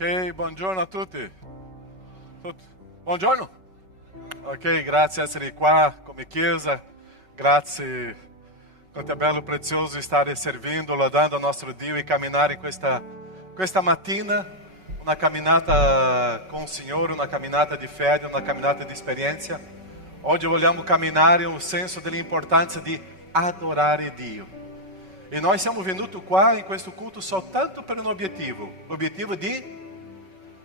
Ok, buongiorno a tutti. Buongiorno. Ok, grazie di essere qua come Chiesa. Grazie, quanto è bello, prezioso stare servindo, lodando il nostro Dio e camminare questa mattina. Una camminata con il Signore, una camminata di fede, una camminata di esperienza. Oggi vogliamo camminare un senso dell'importanza di adorare Dio. E noi siamo venuti qua in questo culto soltanto per un obiettivo. L'obiettivo di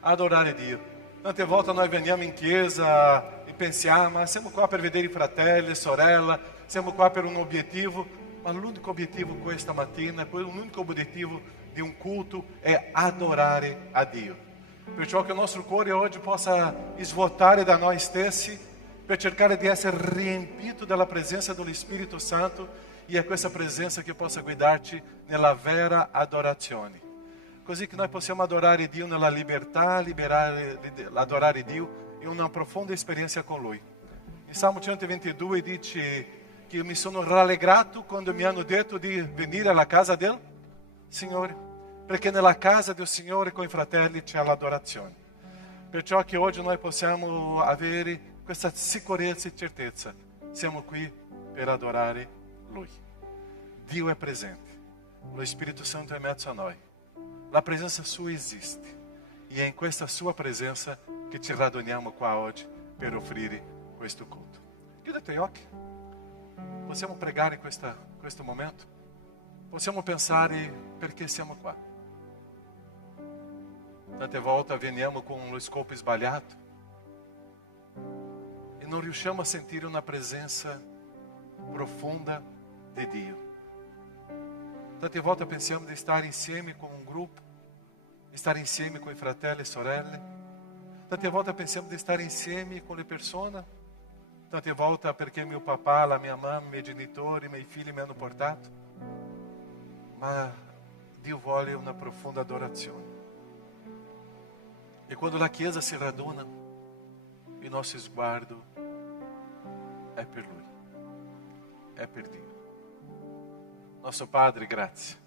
adorare Dio. Tante volte noi veniamo in chiesa e pensiamo, ma siamo qua per vedere i fratelli e sorelle, siamo qua per un obiettivo, ma l'unico obiettivo questa mattina, l'unico obiettivo di un culto è adorare a Dio. Perciò che il nostro cuore oggi possa svuotare da noi stessi per cercare di essere riempito della presenza dello Spirito Santo e è questa presenza che possa guidarci nella vera adorazione. Così che noi possiamo adorare Dio nella libertà, adorare Dio in una profonda esperienza con Lui. In Salmo 122 dice che io mi sono rallegrato quando mi hanno detto di venire alla casa del Signore, perché nella casa del Signore con i fratelli c'è l'adorazione. Perciò che oggi noi possiamo avere questa sicurezza e certezza. Siamo qui per adorare Lui. Dio è presente, lo Spirito Santo è in mezzo a noi. La presenza sua esiste e è in questa sua presenza che ci raduniamo qua oggi per offrire questo culto. Chiudi i tuoi occhi. Possiamo pregare in questo momento? Possiamo pensare perché siamo qua. Tante volte veniamo con lo scopo sbagliato e non riusciamo a sentire una presenza profonda di Dio. Tante volte pensiamo di stare insieme con un gruppo, di stare insieme con i fratelli e sorelle. Tante volte pensiamo di stare insieme con le persone. Tante volte perché mio papà, la mia mamma, i miei genitori, i miei figli mi hanno portato. Ma Dio vuole una profonda adorazione. E quando la Chiesa si raduna, il nostro sguardo è per Lui, è per Dio. Nostro Padre, grazie.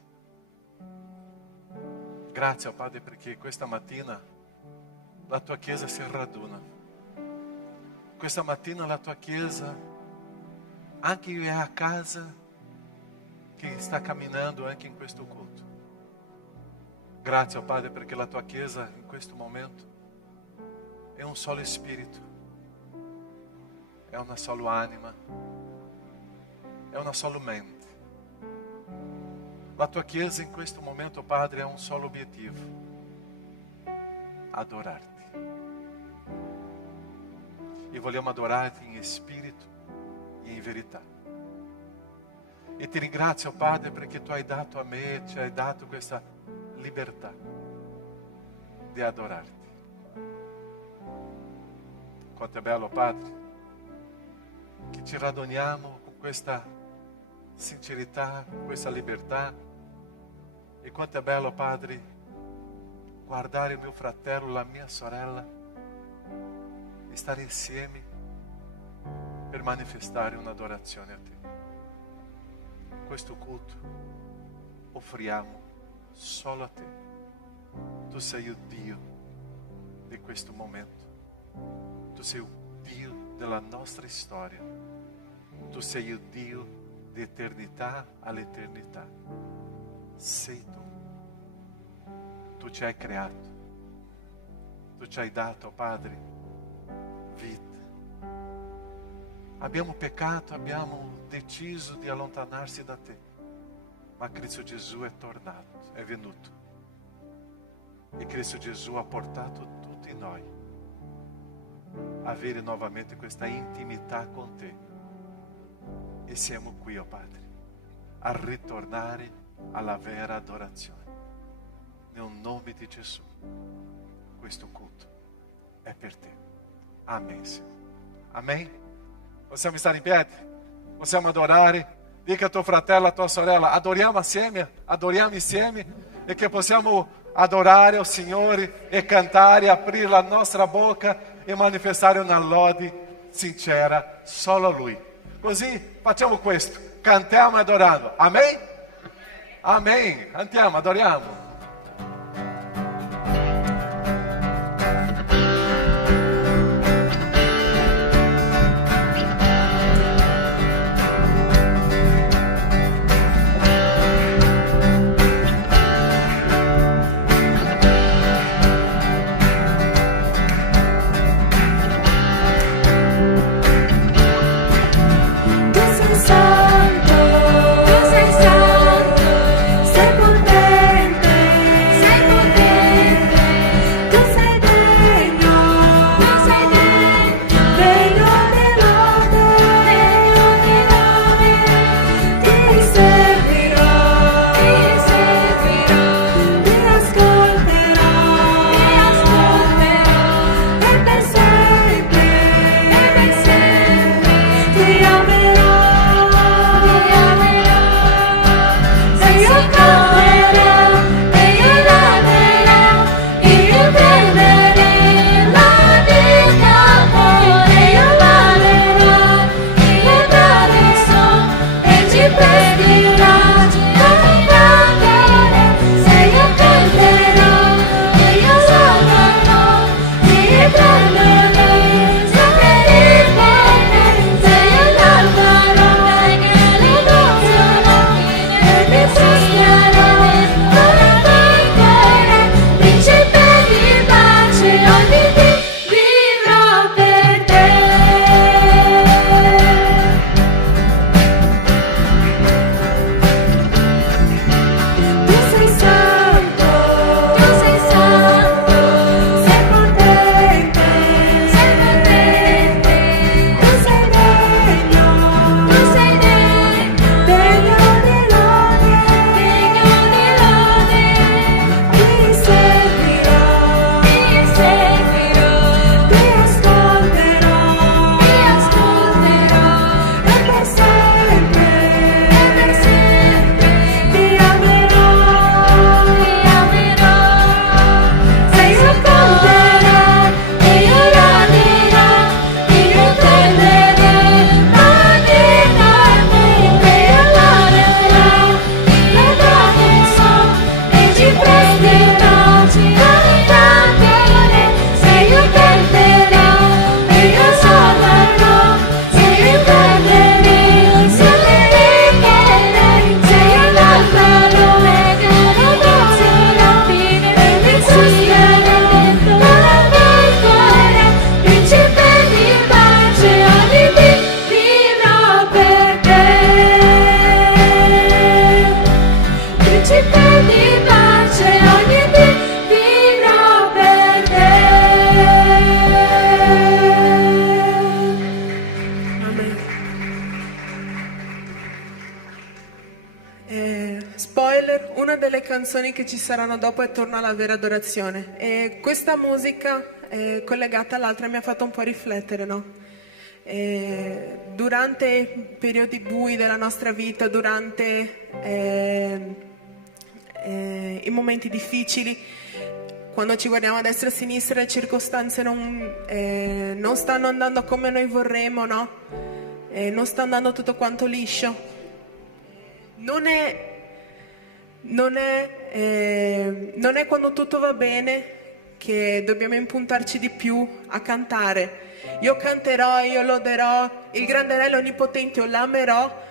Grazie, Padre, perché questa mattina la tua Chiesa si raduna. Questa mattina la tua Chiesa, anche è a casa, che sta camminando anche in questo culto. Grazie, Padre, perché la tua Chiesa in questo momento è un solo spirito, è una sola anima, è una sola mente. La tua Chiesa in questo momento, Padre, ha un solo obiettivo: adorarti. E vogliamo adorarti in spirito e in verità. E ti ringrazio, Padre, perché tu hai dato a me, ci hai dato questa libertà di adorarti. Quanto è bello, Padre, che ci raduniamo con questa sincerità, con questa libertà. E quanto è bello, Padre, guardare il mio fratello, la mia sorella e stare insieme per manifestare un'adorazione a te. Questo culto offriamo solo a te. Tu sei il Dio di questo momento. Tu sei il Dio della nostra storia. Tu sei il Dio di eternità all'eternità. Sei tu. Tu ci hai creato. Tu ci hai dato, Padre, vita. Abbiamo peccato, abbiamo deciso di allontanarsi da te. Ma Cristo Gesù è tornato, è venuto. E Cristo Gesù ha portato tutti noi a avere nuovamente questa intimità con te. E siamo qui, oh Padre, a ritornare alla vera adorazione. Nel nome di Gesù, questo culto è per te. Amen, Signore. Amen. Possiamo stare in piedi? Possiamo adorare? Dica a tuo fratello, a tua sorella, adoriamo insieme e che possiamo adorare il Signore e cantare, aprire la nostra bocca e manifestare una lode sincera solo a Lui. Così facciamo questo, cantiamo adorando. Amen? Amen. Cantiamo, adoriamo. una delle canzoni che ci saranno dopo è Torna alla vera adorazione, e questa musica collegata all'altra mi ha fatto un po' riflettere, no? Durante i periodi bui della nostra vita, durante i momenti difficili, quando ci guardiamo a destra e a sinistra, le circostanze non stanno andando come noi vorremmo, no? Non sta andando tutto quanto liscio. Non è quando tutto va bene che dobbiamo impuntarci di più a cantare. Io canterò, io loderò il grande Re, l'Onnipotente, io l'amerò,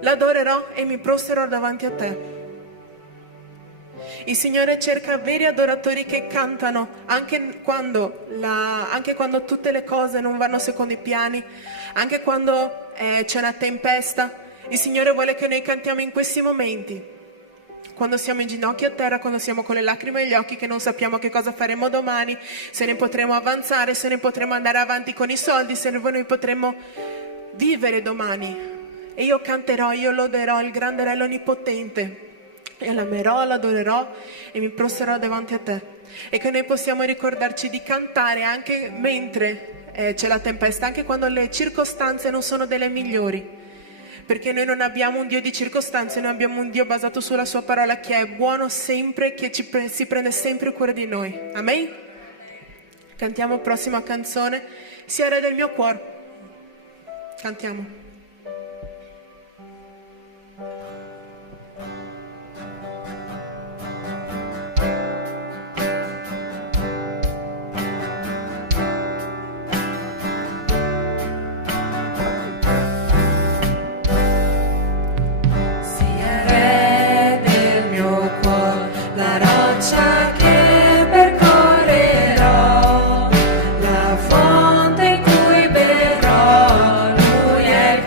l'adorerò e mi prosterò davanti a te. Il Signore cerca veri adoratori che cantano anche quando tutte le cose non vanno secondo i piani, anche quando c'è una tempesta. Il Signore vuole che noi cantiamo in questi momenti, quando siamo in ginocchio a terra, quando siamo con le lacrime agli occhi, che non sappiamo che cosa faremo domani, se ne potremo avanzare, se ne potremo andare avanti con i soldi, se noi potremo vivere domani. E io canterò, io loderò il grande Re, l'Onnipotente, io l'amerò, l'adorerò e mi prosterò davanti a te. E che noi possiamo ricordarci di cantare anche mentre c'è la tempesta, anche quando le circostanze non sono delle migliori, perché noi non abbiamo un Dio di circostanze, noi abbiamo un Dio basato sulla sua parola, che è buono sempre, che si prende sempre cura di noi. Amen? Cantiamo prossima canzone, Sia Re del mio cuore. Cantiamo. La fonte in cui berrò, lui è il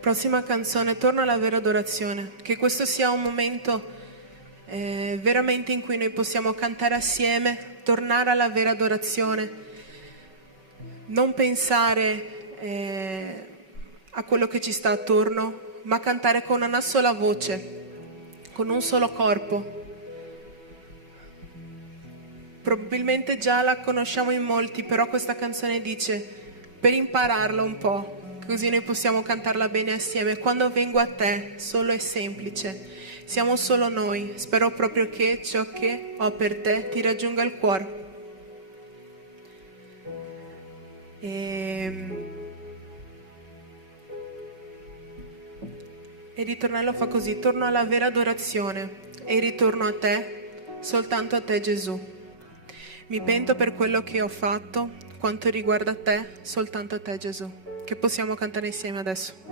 Prossima canzone, torno alla vera adorazione. Che questo sia un momento veramente in cui noi possiamo cantare assieme, tornare alla vera adorazione, non pensare a quello che ci sta attorno, ma cantare con una sola voce, con un solo corpo. Probabilmente già la conosciamo in molti, però questa canzone dice, per impararla un po', così noi possiamo cantarla bene assieme. Quando vengo a te, solo e semplice, siamo solo noi. Spero proprio che ciò che ho per te ti raggiunga il cuore. E il ritornello fa così: torno alla vera adorazione e ritorno a te, soltanto a te Gesù. Mi pento per quello che ho fatto, quanto riguarda te, soltanto a te Gesù. Che possiamo cantare insieme adesso.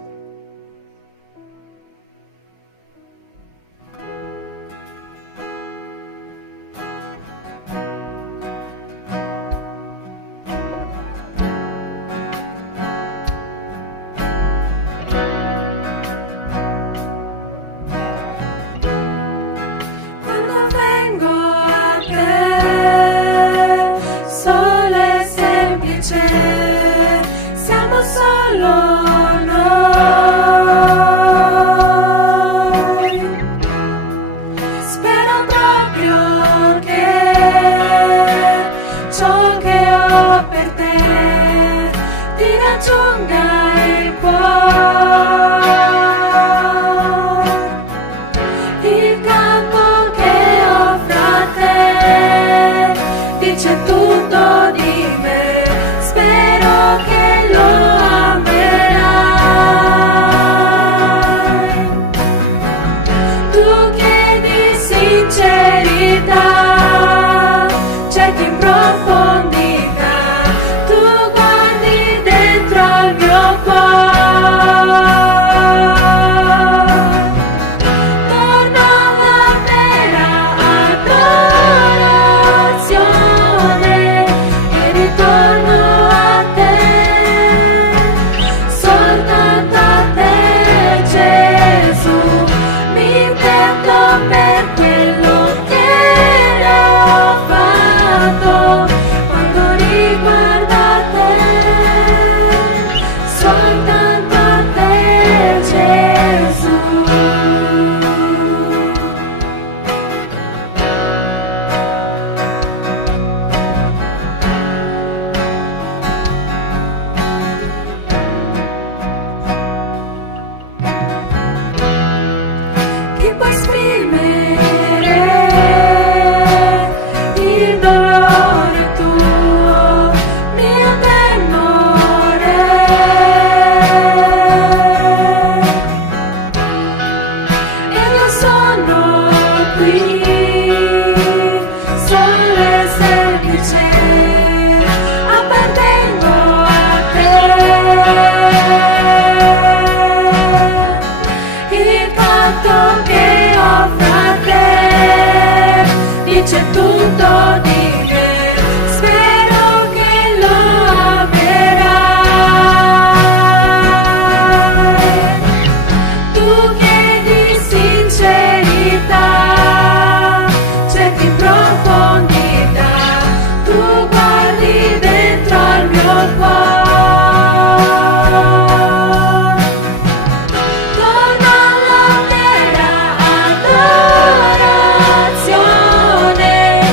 Adorazione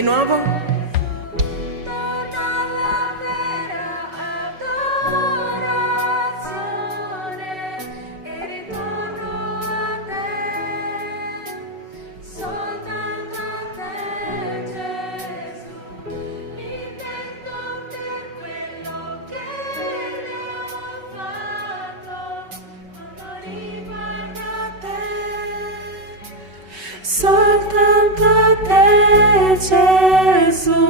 Di nuovo. Soltanto a te, Gesù.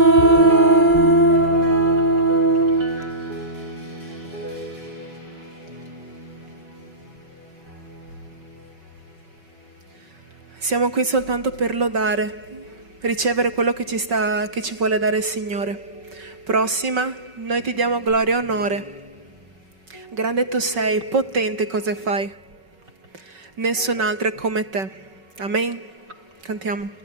Siamo qui soltanto per lodare, ricevere quello che ci vuole dare il Signore. Prossima, noi ti diamo gloria e onore. Grande tu sei, potente cosa fai. Nessun altro è come te. Amen. Cantiamo.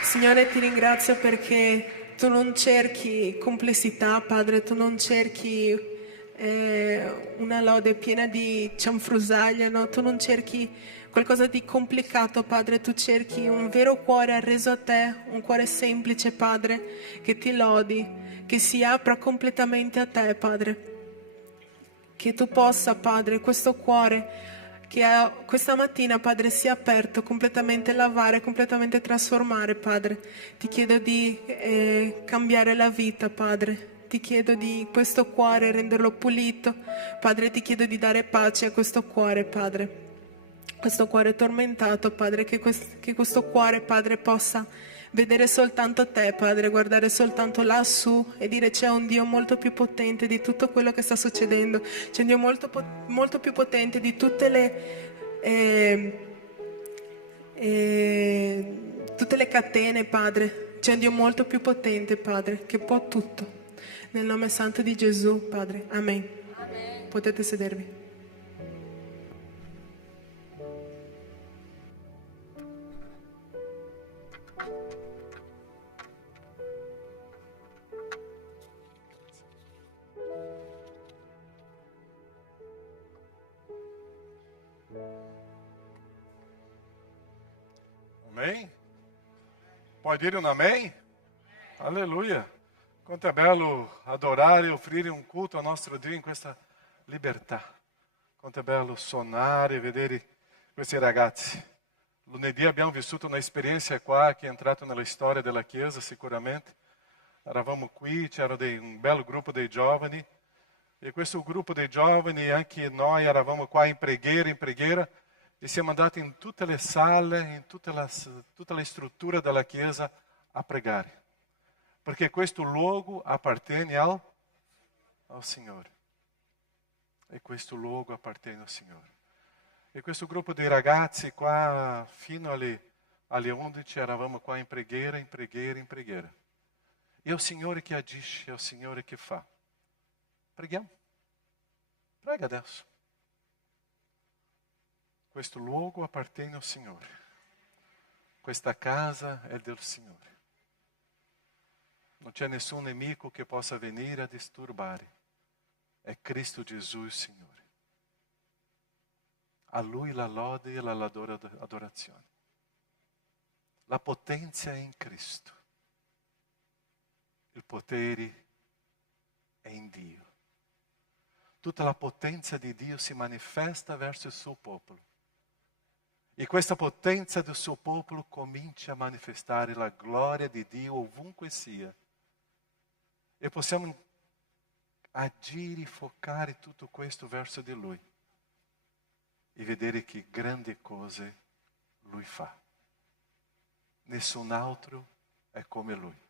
Signore, ti ringrazio perché tu non cerchi complessità, Padre, tu non cerchi una lode piena di cianfrusaglia, no? Tu non cerchi qualcosa di complicato, Padre, tu cerchi un vero cuore arreso a te, un cuore semplice, Padre, che ti lodi, che si apra completamente a te, Padre. Che tu possa, Padre, questo cuore che questa mattina, Padre, sia aperto, completamente lavare, completamente trasformare, Padre. Ti chiedo di cambiare la vita, Padre. Ti chiedo di questo cuore renderlo pulito. Padre, ti chiedo di dare pace a questo cuore, Padre. Questo cuore tormentato, Padre, che questo cuore, Padre, possa vedere soltanto te, Padre, guardare soltanto lassù e dire c'è un Dio molto più potente di tutto quello che sta succedendo, c'è un Dio molto più potente di tutte le tutte le catene, Padre. C'è un Dio molto più potente, Padre, che può tutto. Nel nome santo di Gesù, Padre. Amen. Potete sedervi. Amém? Pode dire un amém? Alleluia. Quanto è bello adorare e offrire un culto al nostro Dio in questa libertà. Quanto è bello suonare e vedere questi ragazzi. Lunedì abbiamo vissuto un'esperienza qua che è entrata nella storia della Chiesa sicuramente. Eravamo qui, c'era un bel gruppo di giovani e questo gruppo di giovani, anche noi eravamo qua in preghiera e siamo andati in tutte le sale, in tutta la struttura della Chiesa a pregare. Perché questo luogo appartiene al Signore. E questo luogo appartiene al Signore. E questo gruppo di ragazzi qua, fino alle 11, eravamo qua in preghiera. E è il Signore che agisce, è il Signore che fa. Preghiamo. Prega adesso. Questo luogo appartiene al Signore. Questa casa è del Signore. Non c'è nessun nemico che possa venire a disturbare. È Cristo Gesù il Signore. A Lui la lode e la adorazione. La potenza è in Cristo. Il potere è in Dio. Tutta la potenza di Dio si manifesta verso il suo popolo. E questa potenza del suo popolo comincia a manifestare la gloria di Dio ovunque sia. E possiamo agire e focare tutto questo verso di Lui. E vedere che grandi cose Lui fa. Nessun altro è come Lui.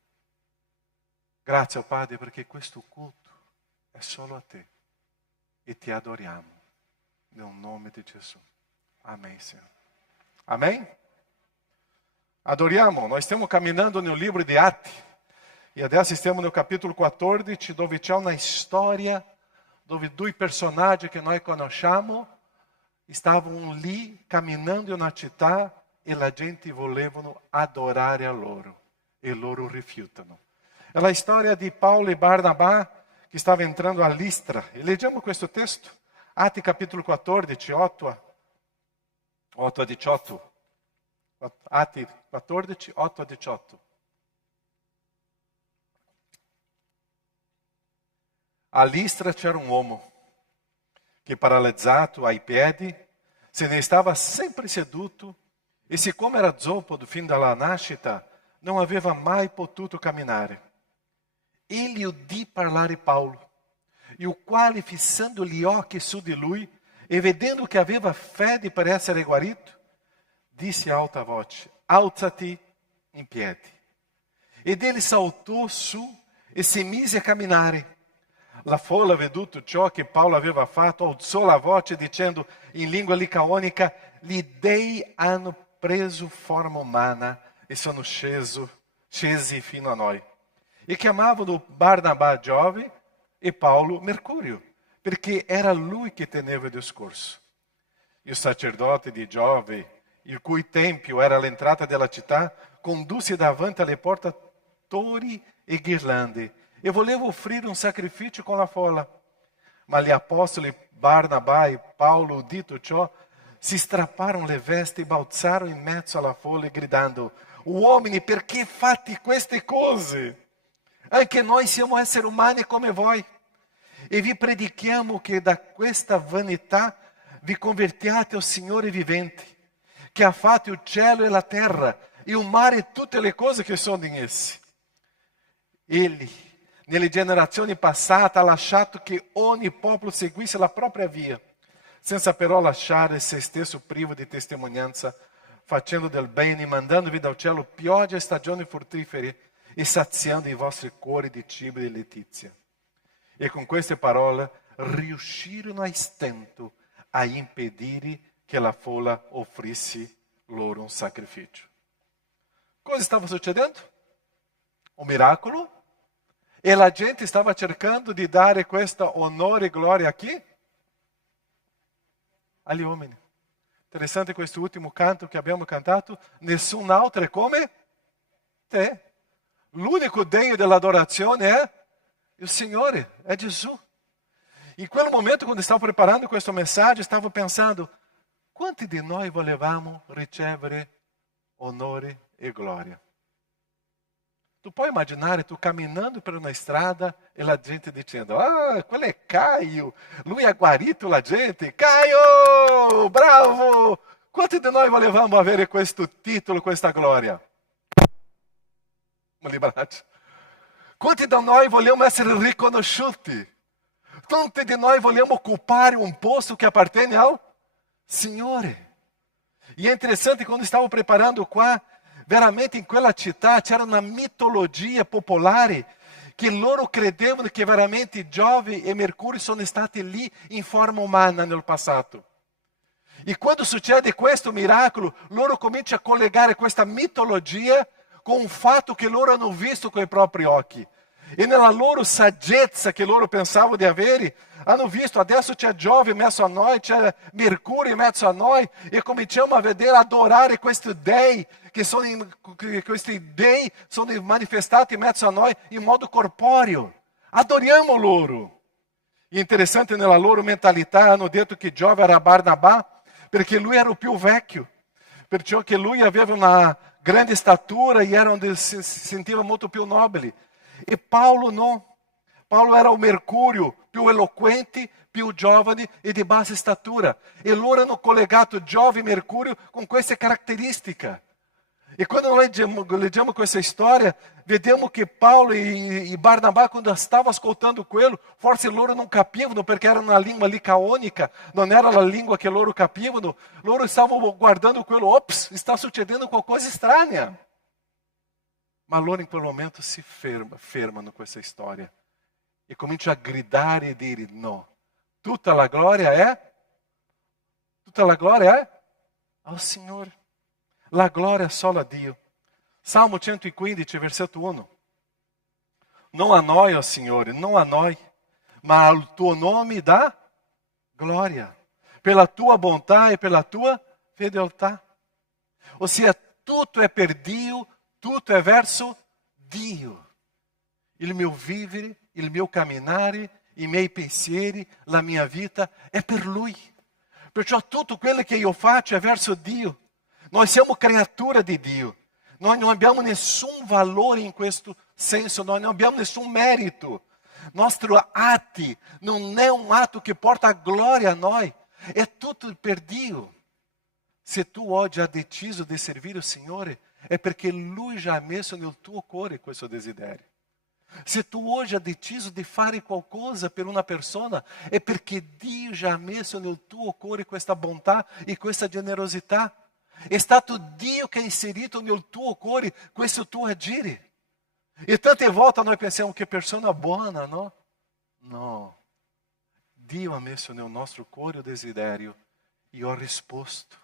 Grazie, Padre, perché questo culto è solo a Te. E Ti adoriamo. Nel nome di Gesù. Amen, Signore. Amen? Adoriamo. Nós stiamo camminando nel libro di Atti. E adesso stiamo no capítulo 14, dove c'è una storia, dove due personaggi che noi conosciamo stavano lì camminando in una città e la gente volevano adorare a loro e loro rifiutano. È la storia di Paolo e Barnabà che stava entrando a Listra. E leggiamo questo testo, Atti capítulo 14, 8 a 18. Atti 14, 8 a 18. A Listra c'era un uomo che, paralizzato ai piedi, se ne stava sempre seduto e, siccome era zoppo fin dalla nascita, non aveva mai potuto camminare. Egli udì parlare Paolo, il quale, fissando gli occhi su di lui e vedendo che aveva fede per essere guarito, disse a alta voce: alzati in piedi. Ed ele saltou su e si mise a camminare. La folla, veduto ciò che Paolo aveva fatto, alzò la voce dicendo in lingua licaonica: gli dei hanno preso forma umana e sono scesi fino a noi. E chiamavano Barnabà Giove e Paolo Mercurio, perché era lui che teneva il discorso. Il sacerdote di Giove, il cui tempio era all'entrata della città, condusse davanti alle portatori e ghirlande e voleva offrire un sacrificio con la folla. Ma gli apostoli Barnabà e Paolo, udito ciò, si strapparono le vesti e balzarono in mezzo alla folla gridando: uomini, perché fate queste cose? Anche noi siamo esseri umani come voi. E vi predichiamo che da questa vanità vi convertiate al Signore vivente, che ha fatto il cielo e la terra, e il mare e tutte le cose che sono in essi. Egli, nelle generazioni passate, ha lasciato che ogni popolo seguisse la propria via, senza però lasciare se stesso privo di testimonianza, facendo del bene, mandandovi dal cielo pioggia e stagioni fruttifere e saziando i vostri cuori di cibo e di letizia. E con queste parole riuscirono a stento a impedire che la folla offrisse loro un sacrificio. Cosa stava succedendo? Un miracolo. E la gente stava cercando di dare questo onore e gloria a chi? Agli uomini. Interessante questo ultimo canto che abbiamo cantato. Nessun altro è come te. L'unico degno dell'adorazione è il Signore, è Gesù. In quel momento, quando stavo preparando questo messaggio, stavo pensando, quanti di noi volevamo ricevere onore e gloria? Tu puoi immaginare tu camminando per una strada e la gente dicendo, ah, quello è Caio, lui ha guarito la gente, Caio, bravo! Quanti di noi volevamo avere questo titolo, questa gloria? Quanti di noi vogliamo essere riconosciuti? Quanti di noi vogliamo occupare un posto che appartiene ao Signore? E è interessante, quando stavo preparando qua, veramente in quella città c'era una mitologia popolare che loro credevano che veramente Giove e Mercurio sono stati lì in forma umana nel passato. E quando succede questo miracolo, loro cominciano a collegare questa mitologia con un fatto che loro hanno visto con i propri occhi. E nella loro saggezza che loro pensavano di avere, hanno visto, adesso c'è Giove in mezzo a noi, c'è Mercurio in mezzo a noi, e cominciamo a vedere, adorare questi dei, questi dei sono manifestati in mezzo a noi in modo corpóreo. Adoriamo loro. E interessante, nella loro mentalità hanno detto che Giove era Barnabà, perché lui era il più vecchio, perciò che lui aveva una grande statura e si sentiva molto più nobile. E Paulo no. Paulo era o Mercurio più eloquente, più giovane e di bassa statura. E loro hanno collegato Giove e Mercurio con queste caratteristiche. E quando noi leggiamo questa storia, vediamo che Paulo e Barnabà, quando stavano ascoltando quello, forse loro non capivano, perché era una língua licaônica, non era la língua che loro capivano. Loro stavano guardando quello, ops, está succedendo qualcosa estranha. Ma loro in quel momento si fermano questa storia e cominciano a gridare e dire no, tutta la gloria è al Signore. La gloria è solo a Dio. Salmo 115, versetto 1. Non a noi, ó Signore, non a noi, ma al tuo nome dá glória, pela tua bontà e pela tua fedeltà. Ossia, tutto è per Dio, tutto è verso Dio. Il mio vivere, il mio camminare, i miei pensieri, la mia vita è per Lui. Perciò tutto quello che io faccio è verso Dio. Noi siamo creatura di Dio. Noi non abbiamo nessun valore in questo senso, noi non abbiamo nessun merito. Nostro atti non è un atto che porta glória a noi, è tutto per Dio. Se tu oggi hai deciso di servire il Signore, è perché Lui già ha messo nel tuo cuore questo desiderio. Se tu oggi hai deciso di fare qualcosa per una persona, è perché Dio già ha messo nel tuo cuore questa bontà e questa generosità. È stato Dio che ha inserito nel tuo cuore questo tuo agire. E tante volte noi pensiamo che persona buona, no? No. Dio ha messo nel nostro cuore il desiderio e ho risposto,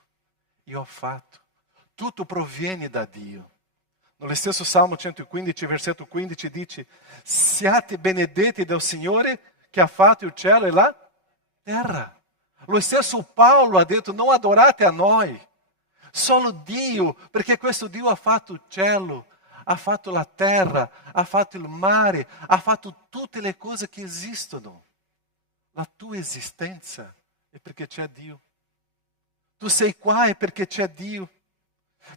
e ho fatto. Tutto proviene da Dio. Nello stesso Salmo 115, versetto 15 dice: siate benedetti del Signore che ha fatto il cielo e la terra. Lo stesso Paolo ha detto: non adorate a noi, solo Dio, perché questo Dio ha fatto il cielo, ha fatto la terra, ha fatto il mare, ha fatto tutte le cose che esistono. La tua esistenza è perché c'è Dio. Tu sei qua è perché c'è Dio.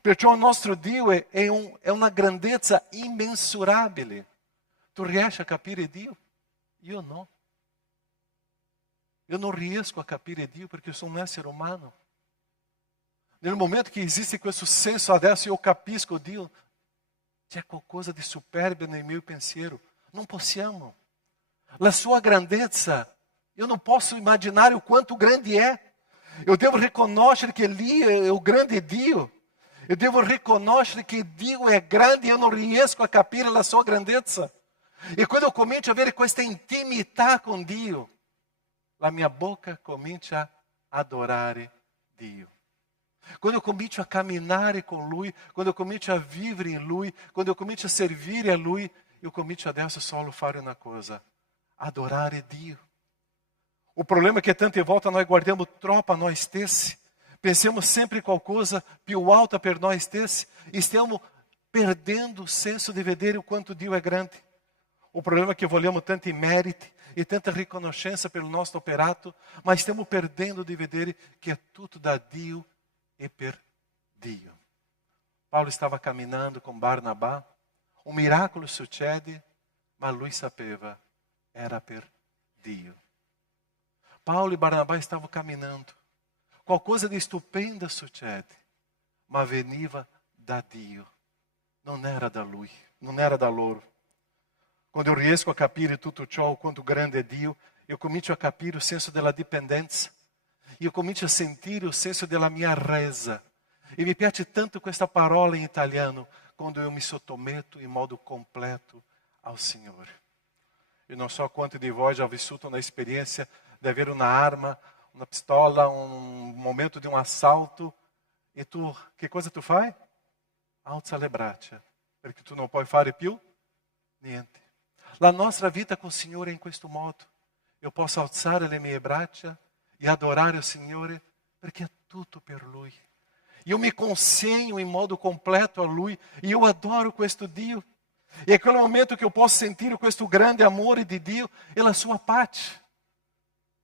Perciò il nostro Dio è una grandezza immensurabile. Tu riesci a capire Dio? Io no. Io non riesco a capire Dio perché sono un essere umano. Nel momento che esiste questo senso, adesso io capisco Dio, c'è qualcosa di superbio nel mio pensiero. Non possiamo. La sua grandezza, io non posso immaginare o quanto grande è. Eu devo riconoscere che Ele é o grande Dio. Eu devo riconoscere che Dio è grande e eu non riesco a capire la sua grandezza. E quando eu comincio a avere questa intimità con Dio, la mia bocca comincia a adorare Dio. Quando eu comincio a camminare con Lui, quando eu comincio a vivere in Lui, quando eu comincio a servire a Lui, eu comincio adesso solo a fare una cosa: adorare Dio. O problema é que tante volte nós guardiamo troppo a nós stessi, pensamos sempre em qualcosa più alta per nós stessi e stiamo perdendo o senso di vedere o quanto Dio è grande. O problema é que vogliamo tanti meriti e tanta riconoscenza pelo nostro operato, mas stiamo perdendo di vedere che è tutto da Dio e per Dio. Paulo estava caminhando com Barnabá, um miracolo succede, ma lui sapeva, era per Dio. Paulo e Barnabá estavam caminhando, qualcosa di stupenda succede, ma veniva da Dio, non era da lui, non era da loro. Quando eu riesco a capire tutto ciò, quanto grande è Dio, eu comincio a capire o senso della dipendenza. Io comincio a sentire o senso della mia resa. E mi piace tanto questa parola in italiano, quando eu mi sottometto in modo completo ao Signore. Eu non so quanti di voi já vissuto una esperienza di avere una arma, una pistola, un momento di un assalto, e tu, che cosa tu fai? Alza le braccia, perché tu non puoi fare più niente. La nostra vita con il Signore è in questo modo. Io posso alzare le mie braccia e adorare il Signore perché è tutto per Lui. Io mi consegno in modo completo a Lui e io adoro questo Dio. E è quel momento che io posso sentire questo grande amore di Dio e la sua pace.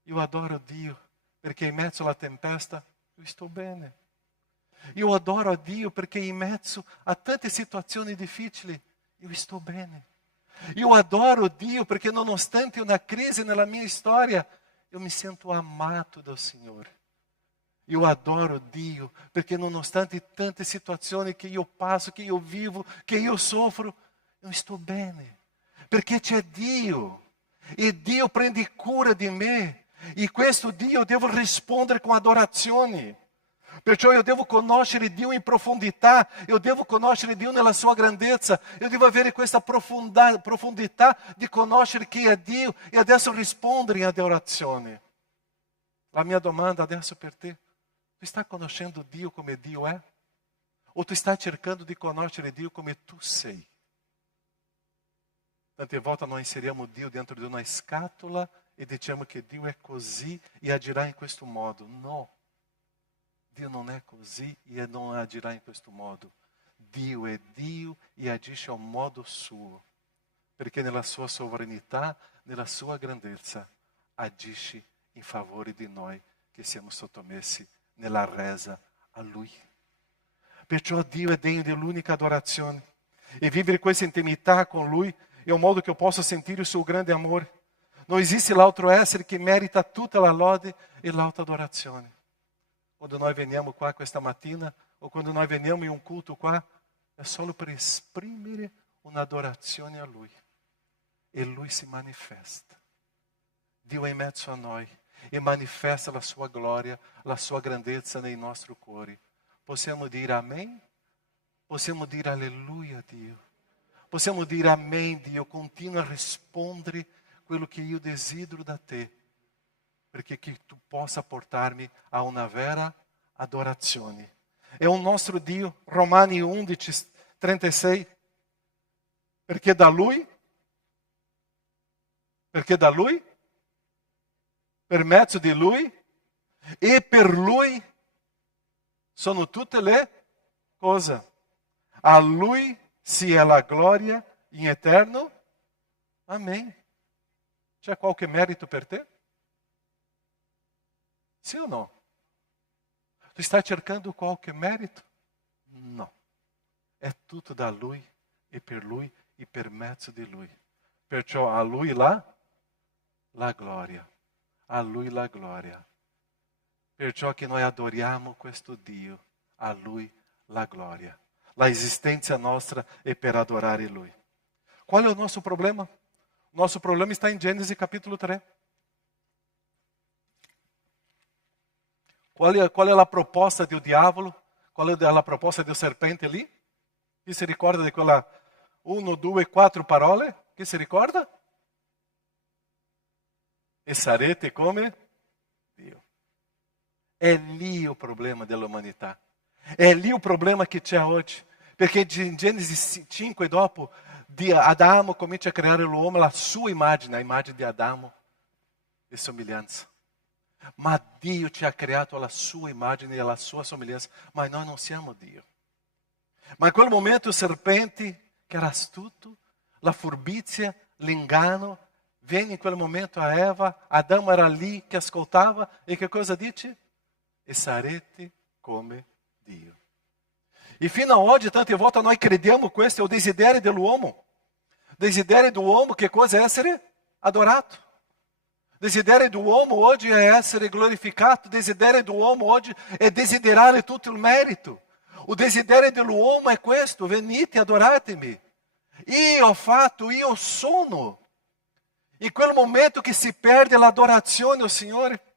Io adoro Dio perché in mezzo alla tempesta io sto bene. Io adoro a Dio perché in mezzo a tante situazioni difficili io sto bene. Io adoro Dio perché nonostante una crisi nella mia storia, io mi sento amato dal Signore. Io adoro Dio perché nonostante tante situazioni che io passo, che io vivo, che io soffro, io sto bene. Perché c'è Dio e Dio prende cura di me. E questo Dio devo rispondere con adorazione. Perciò io devo conoscere Dio in profondità, io devo conoscere Dio nella sua grandezza, io devo avere questa profondità di conoscere chi è Dio e adesso rispondere in adorazione. La mia domanda adesso per te: tu stai conoscendo Dio come Dio è? O tu stai cercando di conoscere Dio come tu sei? Tante volte noi inseriamo Dio dentro di una scatola e diciamo che Dio è così e agirà in questo modo. No. Dio non è così e non agirà in questo modo. Dio è Dio e agisce a un modo suo, perché nella sua sovranità, nella sua grandezza, agisce in favore di noi che siamo sottomessi nella resa a Lui. Perciò Dio è degno dell'unica adorazione e vivere questa intimità con Lui è un modo che io posso sentire il suo grande amore. Non esiste l'altro essere che merita tutta la lode e l'alta adorazione. Quando noi veniamo qua questa mattina, o quando noi veniamo in un culto qua, è solo per esprimere un'adorazione a Lui. E Lui si manifesta. Dio è in mezzo a noi e manifesta la sua gloria, la sua grandezza nei nostri cuori. Possiamo dire amen? Possiamo dire alleluia a Dio. Possiamo dire amen, Dio, continua a rispondere quello che io desidero da te, perché che tu possa portarmi a una vera adorazione. È un nostro Dio, Romani 11, 36, perché da Lui, per mezzo di Lui e per Lui sono tutte le cose. A Lui sia la gloria in eterno. Amen. C'è qualche merito per te? Sì o no? Tu stai cercando qualche merito? No. È tutto da Lui e per mezzo di Lui. Perciò a Lui la gloria. A Lui la gloria. Perciò che noi adoriamo questo Dio. A Lui la gloria. La esistenza nostra è per adorare Lui. Qual è il nostro problema? Il nostro problema está in Genesi capítulo 3. Qual è la proposta del diavolo? Qual è la proposta del serpente lì? Chi si ricorda di quella 1, 2, 4 parole? Chi si ricorda? E sarete come Dio. È lì il problema dell'umanità. È lì il problema che c'è oggi. Perché in Genesi 5, dopo, di Adamo comincia a creare l'uomo alla sua immagine, a immagine di Adamo e somiglianza. Ma Dio ci ha creato alla sua immagine e alla sua somiglianza, ma noi non siamo Dio. Ma in quel momento il serpente, che era astuto, la furbizia, l'inganno, viene in quel momento a Eva, Adamo era lì che ascoltava e che cosa dice? E sarete come Dio. E fino a oggi, tante volte noi crediamo questo è il desiderio dell'uomo. Il desiderio dell'uomo che cosa è essere adorato. Il desiderio dell'uomo oggi è essere glorificato. Il desiderio dell'uomo oggi è desiderare tutto il merito. Il desiderio dell'uomo è questo: venite, adoratemi. Io ho fatto, io sono. In quel momento che si perde l'adorazione al Signore,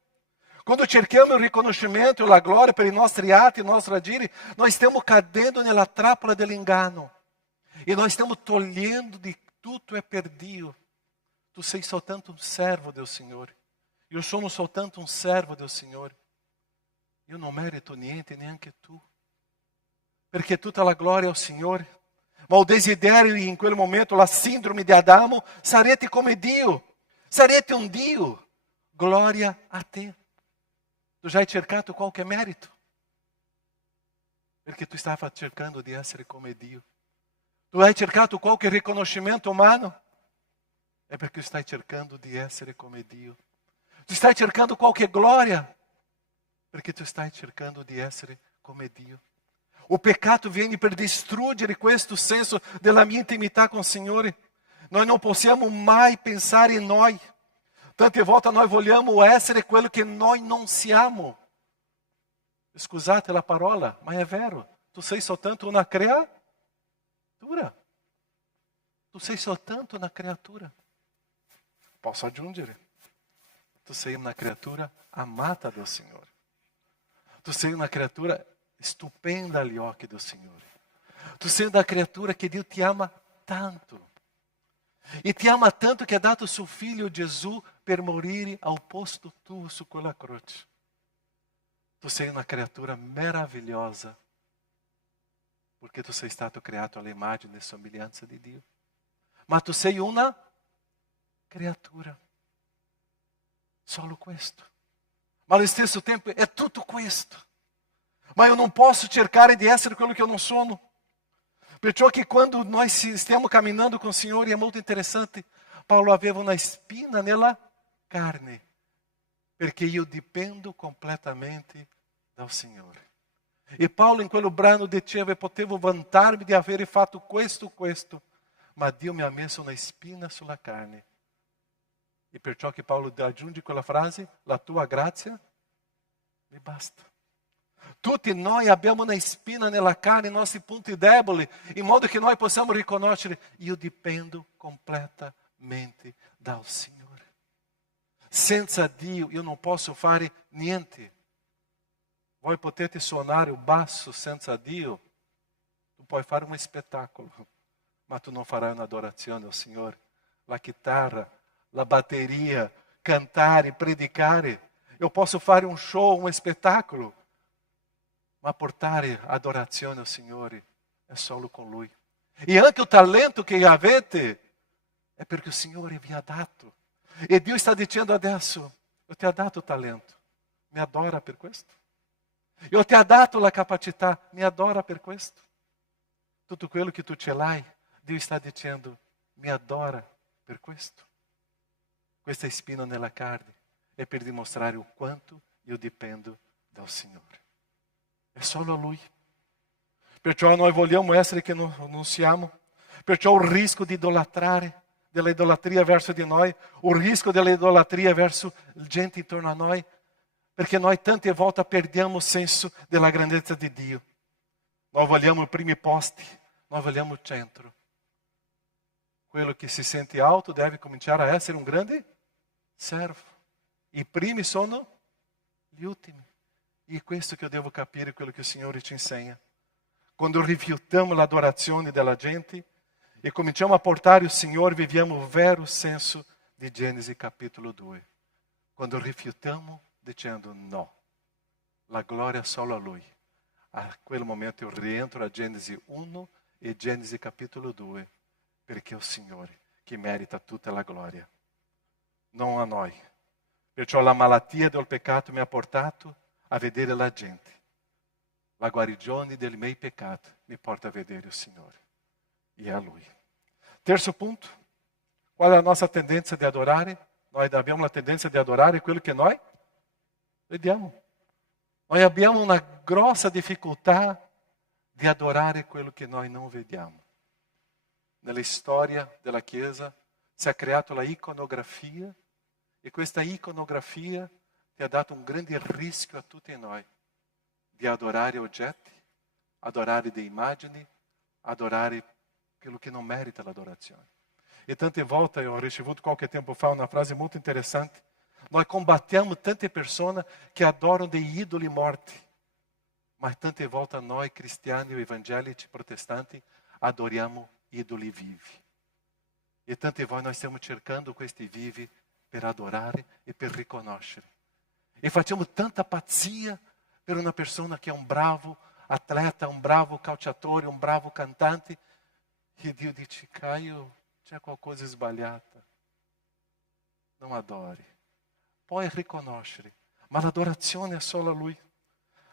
quando cerchiamo il riconoscimento e la gloria per i nostri atti, il nostro agire, noi stiamo cadendo nella trappola dell'inganno. E noi stiamo togliendo di tutto è per Dio. Tu sei soltanto un servo del Signore. Io sono soltanto un servo del Signore. Io non merito niente, neanche tu. Perché tutta la gloria al Signore. Ma il desiderio in quel momento, la sindrome di Adamo, sarete come Dio. Sarete un Dio. Gloria a te. Tu já hai cercato qualche merito? Perché tu stava cercando di essere come Dio. Tu hai cercato qualche riconoscimento umano? È perché stai cercando di essere come Dio. Tu stai cercando qualche gloria? Perché tu stai cercando di essere come Dio. O peccato viene per distruggere questo senso della mia intimità con il Signore. Noi non possiamo mai pensare in noi. Tante volte noi vogliamo essere quello che noi non siamo. Scusate la parola, ma è vero. Tu sei soltanto una creatura. Tu sei soltanto una creatura. Posso aggiungere? Tu sei una creatura amata del Signore. Tu sei una creatura stupenda agli occhi del Signore. Tu sei una creatura che Dio ti ama tanto. E ti ama tanto che ha dato suo figlio Gesù per morire al posto tuo su quella croce. Tu sei una creatura meravigliosa, perché tu sei stato creato all'immagine e somiglianza di Dio. Ma tu sei una creatura. Solo questo. Ma allo stesso tempo è tutto questo. Ma io non posso cercare di essere quello che eu non sono. Perciò che quando noi stiamo camminando com o Signore, è molto interessante, Paulo aveva una spina nella carne, perché io dipendo completamente dal Signore. E Paulo in quello brano diceva, potevo vantarmi di aver fatto questo, ma Dio mi ha messo una spina sulla carne. E perciò che Paulo aggiunge quella frase, la tua grazia mi basta. Tutti noi abbiamo una spina nella carne, i nostri punti deboli, in modo che noi possamos riconoscere, io dipendo completamente dal Signore. Senza Dio io non posso fare niente. Voi potete suonare il basso senza Dio, tu puoi fare un spettacolo, ma tu non farai un'adorazione al Signore. La chitarra, la batteria, cantare, predicare. Eu posso fare un show, un spettacolo, ma portare adorazione al Signore è solo con Lui. E anche il talento che avete è perché il Signore vi ha dato. E Dio sta dicendo adesso, io ti ho dato talento, mi adora per questo. Io ti ho dato la capacità, mi adora per questo. Tutto quello che tu ce l'hai, Dio sta dicendo, mi adora per questo. Questa spina nella carne è per dimostrare o quanto io dipendo dal Signore. È solo Lui. Perciò noi vogliamo essere che non siamo. Perciò il rischio di idolatrare, dell'idolatria verso di noi, il rischio dell'idolatria verso la gente intorno a noi, perché noi tante volte perdiamo il senso della grandezza di Dio. Noi vogliamo i primi posti, noi vogliamo il centro. Quello che si sente alto deve cominciare a essere un grande servo. I primi sono gli ultimi. E è questo che io devo capire, quello che il Signore ci insegna. Quando rifiutiamo l'adorazione della gente e cominciamo a portare il Signore, viviamo il vero senso di Genesi capitolo 2. Quando rifiutiamo dicendo no, la gloria solo a Lui, a quel momento io rientro a Genesi 1 e Genesi capitolo 2, perché è il Signore che merita tutta la gloria, non a noi. Perciò la malattia del peccato mi ha portato a vedere la gente. La guarigione dei miei peccati mi porta a vedere il Signore. E a Lui. Terzo punto, qual è la nostra tendenza di adorare? Noi abbiamo la tendenza di adorare quello che noi vediamo. Noi abbiamo una grossa difficoltà di adorare quello che noi non vediamo. Nella storia della Chiesa si è creata la iconografia e questa iconografia ti ha dato un grande rischio a tutti noi di adorare oggetti, adorare delle immagini, adorare quello che non merita l'adorazione. E tante volte eu ho ricevuto qualche tempo fa una frase molto interessante. Noi combattiamo tante persone che adorano dei idoli morti, ma tante volte noi cristiani, evangelici, protestanti, adoriamo idoli vivi. E tante volte noi stiamo cercando questi vivi per adorare e per riconoscere. E facciamo tanta pazzia per una persona che è un bravo atleta, un bravo calciatore, un bravo cantante, e Dio dice, Caio, c'è qualcosa sbagliata. Non adori. Puoi riconoscere, ma l'adorazione è solo a Lui.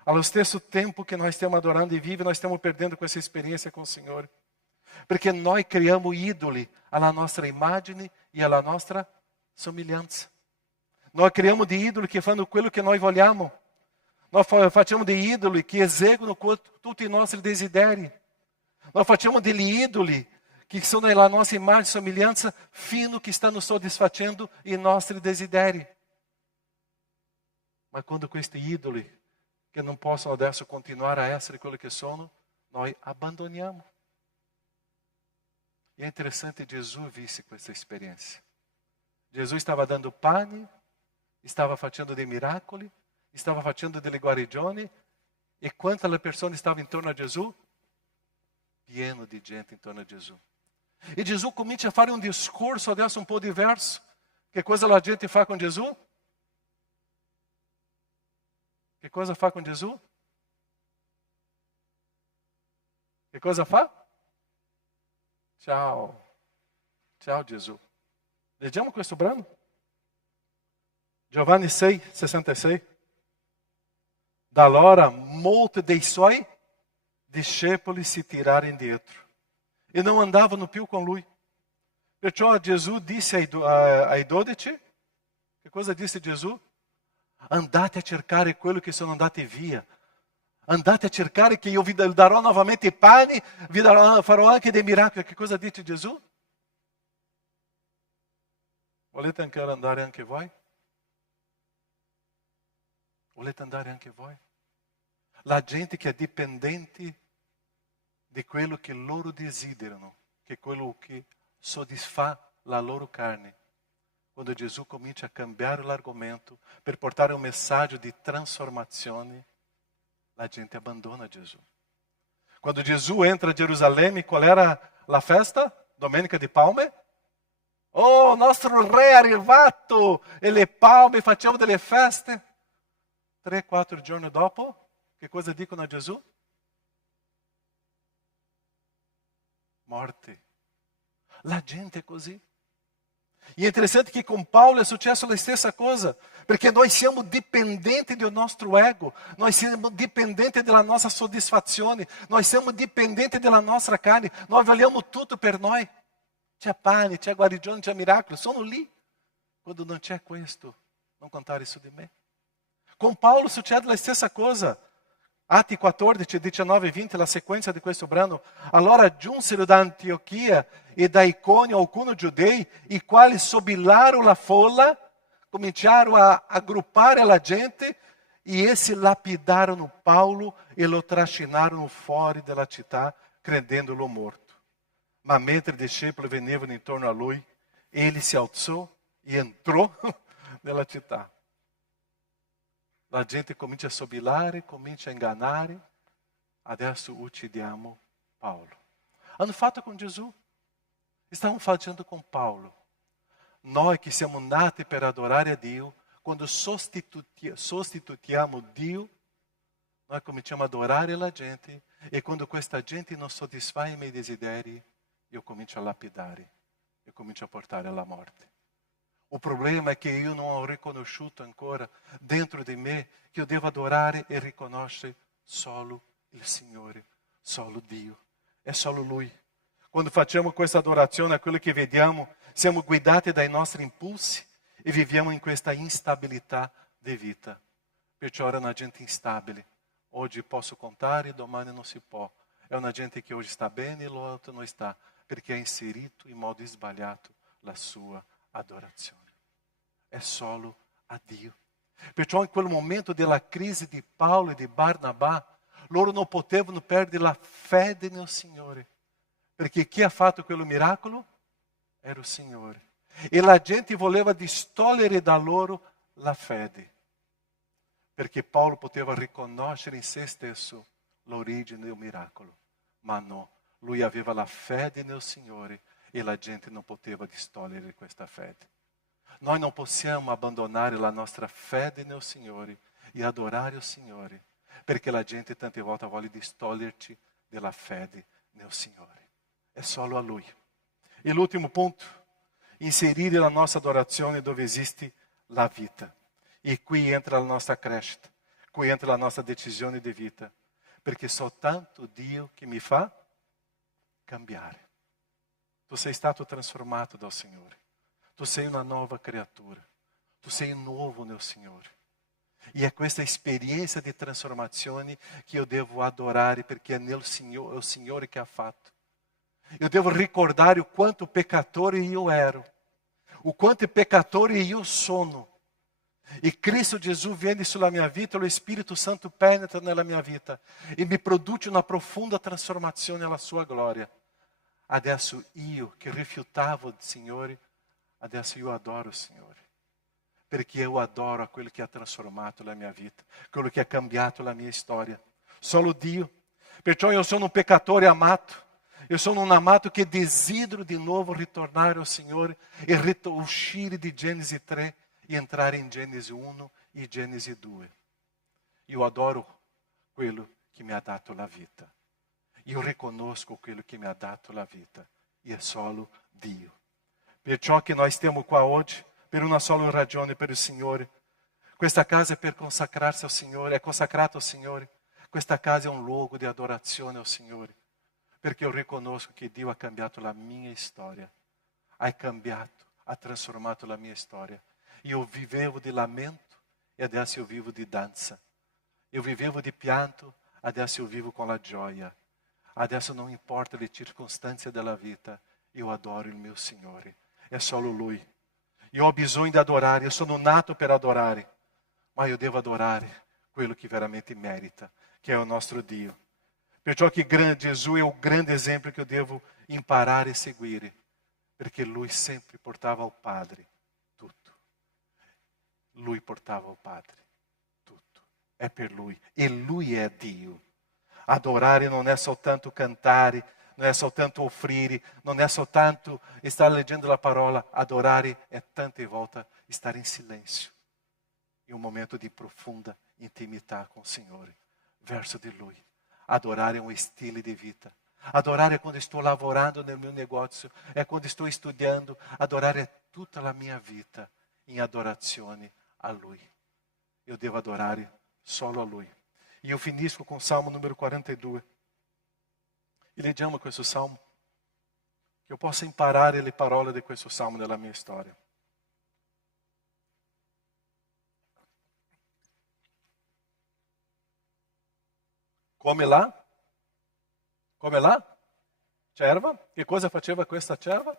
Allo stesso tempo che noi stiamo adorando e vive, noi stiamo perdendo questa esperienza con il Signore. Perché noi criamo idoli alla nostra immagine e alla nostra somiglianza. Noi criamo dei idoli che fanno quello che noi vogliamo. Noi facciamo dei idoli che eseguono tutti i nostri desideri. Noi facciamo degli idoli che sono la nostra immagine e somiglianza fino che stanno soddisfacendo i nostri desideri. Ma quando questi idoli, che non possono adesso continuare a essere quello che sono, noi abbandoniamo. E è interessante, Gesù visse questa esperienza. Gesù stava dando pane, stava facendo dei miracoli, stava facendo delle guarigioni, e quantas le persone stavano intorno a Gesù? Pieno di gente intorno a Gesù. E Gesù comincia a fare un discorso adesso un po' diverso. Che cosa la gente fa con Gesù? Che cosa fa con Gesù? Che cosa fa? Ciao. Ciao Gesù. Leggiamo questo brano. Giovanni 6, 66. Da allora molti dei suoi discepoli si tirarono indietro e non andavano più con lui. Perciò Gesù disse ai 12, che cosa disse Gesù? Andate a cercare quello che sono andati via. Andate a cercare che io vi darò novamente pane, farò anche dei miracoli. Che cosa dice Gesù? Volete andare anche voi? Volete andare anche voi? La gente che è dipendente di quello che loro desiderano, che è quello che soddisfa la loro carne. Quando Gesù comincia a cambiare l'argomento per portare un messaggio di trasformazione, la gente abbandona Gesù. Quando Gesù entra a Gerusalemme, qual era la festa? Domenica di Palme? Oh, nostro re è arrivato! E le palme, facciamo delle feste. 3-4 giorni dopo, che cosa dicono a Gesù? Morte. La gente è così. E è interessante che con Paolo è successo la stessa cosa, perché noi siamo dipendenti del nostro ego, noi siamo dipendenti della nostra soddisfazione, noi siamo dipendenti della nostra carne, noi vogliamo tutto per noi. C'è pane, c'è guarigione, c'è miracolo, sono lì. Quando non c'è questo, non contare su di me. Con Paolo succede la stessa cosa. Atti 14, 19 e 20, la sequenza di questo brano. Allora giunsero da Antiochia e da Iconio alcuni giudei, i quali sobillarono la folla, cominciarono a gruppare la gente e essi lapidarono Paulo e lo trascinarono fuori dalla città, credendolo morto. Ma mentre i discepoli venivano intorno a lui, ele si alzò e entrò nella città. La gente comincia a sobillare, comincia a ingannare. Adesso uccidiamo Paolo. Hanno fatto con Gesù. Stavano facendo con Paolo. Noi che siamo nati per adorare a Dio, quando sostituiamo Dio, Nós cominciamo a adorare la gente e quando questa gente non soddisfa i miei desideri, io comincio a lapidare, io comincio a portare alla morte. O problema è che io non ho riconosciuto ancora dentro di me che io devo adorare e riconoscere solo il Signore, solo Dio. È solo Lui. Quando facciamo questa adorazione a quello che vediamo, siamo guidati dai nostri impulsi e viviamo in questa instabilità di vita. Perciò era una gente instabile. Oggi posso contare, domani non si può. È una gente che oggi sta bene e l'altro non sta, perché ha inserito in modo sbagliato la sua adorazione. È solo a Dio. Perciò in quel momento della crisi di Paolo e di Barnabà, loro non potevano perdere la fede nel Signore. Perché chi ha fatto quello miracolo? Era il Signore. E la gente voleva distogliere da loro la fede. Perché Paolo poteva riconoscere in se stesso l'origine del miracolo. Ma no, lui aveva la fede nel Signore e la gente non poteva distogliere questa fede. Noi non possiamo abbandonare la nostra fede nel Signore e adorare il Signore, perché la gente tante volte vuole distoglierci della fede nel Signore. È solo a Lui. E l'ultimo punto, inserire la nostra adorazione dove esiste la vita. E qui entra la nostra crescita, qui entra la nostra decisione di vita, perché soltanto Dio che mi fa cambiare. Tu sei stato trasformato dal Signore. Tu sei una nuova creatura. Tu sei nuovo nel Signore. E è questa esperienza di trasformazione che io devo adorare, perché è nel Signore, è il Signore che ha fatto. Io devo ricordare o quanto peccatore io ero, o quanto peccatore io sono. E Cristo Gesù viene sulla mia vita, lo Spirito Santo penetra nella mia vita e mi produce una profonda trasformazione alla sua gloria. Adesso io che rifiutavo il Signore, adesso io adoro il Signore. Perché io adoro quello che ha trasformato la mia vita, quello che ha cambiato la mia storia. Solo Dio. Perciò io sono un peccatore amato. Io sono un amato che desidero di nuovo ritornare al Signore e uscire di Genesi 3 e entrare in Genesi 1 e Genesi 2. Io adoro quello che mi ha dato la vita. Io riconosco quello che mi ha dato la vita. E è solo Dio. Perciò che noi stiamo qua oggi, per una sola ragione, per il Signore. Questa casa è per consacrarsi al Signore, è consacrato al Signore. Questa casa è un luogo di adorazione al Signore. Perché io riconosco che Dio ha cambiato la mia storia. Ha cambiato, ha trasformato la mia storia. Io vivevo di lamento e adesso io vivo di danza. Io vivevo di pianto, adesso io vivo con la gioia. Adesso non importa le circostanze della vita, io adoro il mio Signore. È solo Lui. Io ho bisogno di adorare, io sono nato per adorare, ma io devo adorare quello che veramente merita, che è il nostro Dio. Perciò che Gesù è il grande esempio che io devo imparare e seguire, perché Lui sempre portava al Padre tutto. Lui portava al Padre tutto. È per Lui. E Lui è Dio. Adorare non è soltanto cantare, non è soltanto offrire, non è soltanto stare leggendo la parola. Adorare è tante volte stare in silenzio, in un momento di profonda intimità con il Signore, verso di Lui. Adorare è un stile di vita. Adorare è quando sto lavorando nel mio negozio, è quando sto studiando. Adorare è tutta la mia vita in adorazione a Lui. Io devo adorare solo a Lui. E io finisco con il Salmo numero 42. E leggiamo questo Salmo, che io possa imparare le parole di questo Salmo nella mia storia. Come là? Come là? Cerva? Che cosa faceva questa cerva?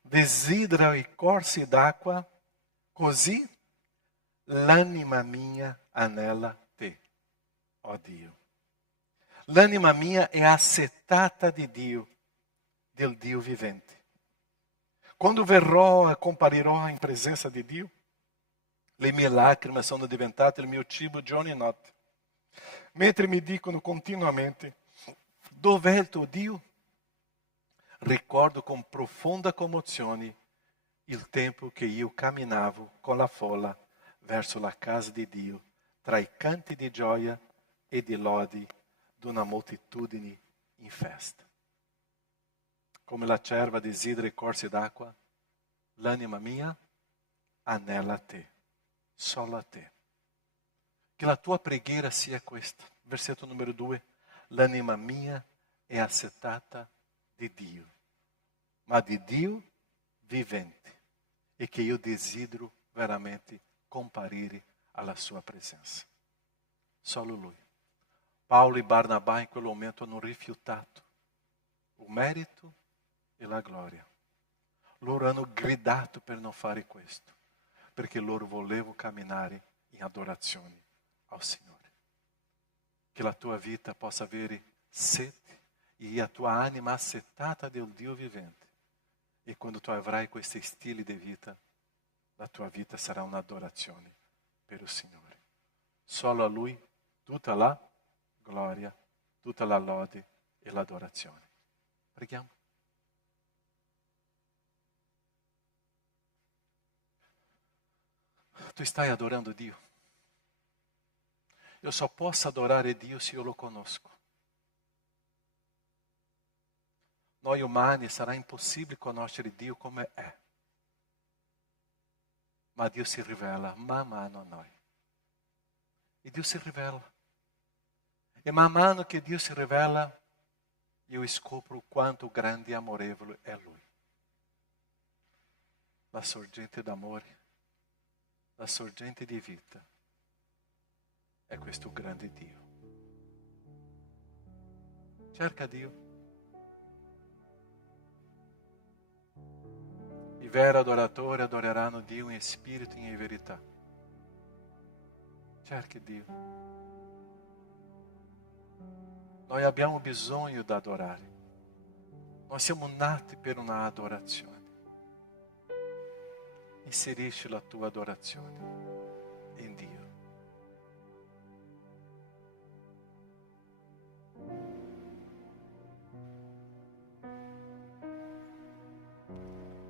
Desidera i corsi d'acqua, così l'anima mia anela te, ó Dio. L'anima mia è assetata di Dio, del Dio vivente. Quando verrò e comparirò in presenza di Dio, le mie lacrime sono diventate il mio cibo giorno e notte. Mentre mi dicono continuamente, dov'è il tuo Dio? Ricordo con profonda commozione il tempo che io camminavo con la folla verso la casa di Dio, tra i canti di gioia e di lodi d'una moltitudine in festa. Come la cerva desidera i corsi d'acqua, l'anima mia anela a te, solo a te. Che la tua preghiera sia questa. Versetto numero 2. L'anima mia è assetata di Dio, ma di Dio vivente, e che io desidero veramente comparire alla sua presenza. Solo Lui. Paulo e Barnabà in quel momento hanno rifiutato il merito e la gloria. Loro hanno gridato per non fare questo, perché loro volevano camminare in adorazione ao Signore. Che la tua vita possa avere sete e a tua anima assetata del Dio vivente. E quando tu avrai questi stili di vita, la tua vita sarà un'adorazione per il Signore. Solo a Lui tutta la gloria, tutta la lode e l'adorazione. Preghiamo. Tu stai adorando Dio. Io só posso adorare Dio se io lo conosco. Noi umani sarà impossibile conoscere Dio come è. Ma Dio si rivela man mano a noi. E Dio si rivela. E man mano che Dio si rivela, io scopro quanto grande e amorevole è Lui. La sorgente d'amore, la sorgente di vita è questo grande Dio. Cerca Dio. I veri adoratori adoreranno Dio in spirito e in verità. Cerchi Dio. Noi abbiamo bisogno di adorare. Noi siamo nati per una adorazione. Inserisci la tua adorazione in Dio.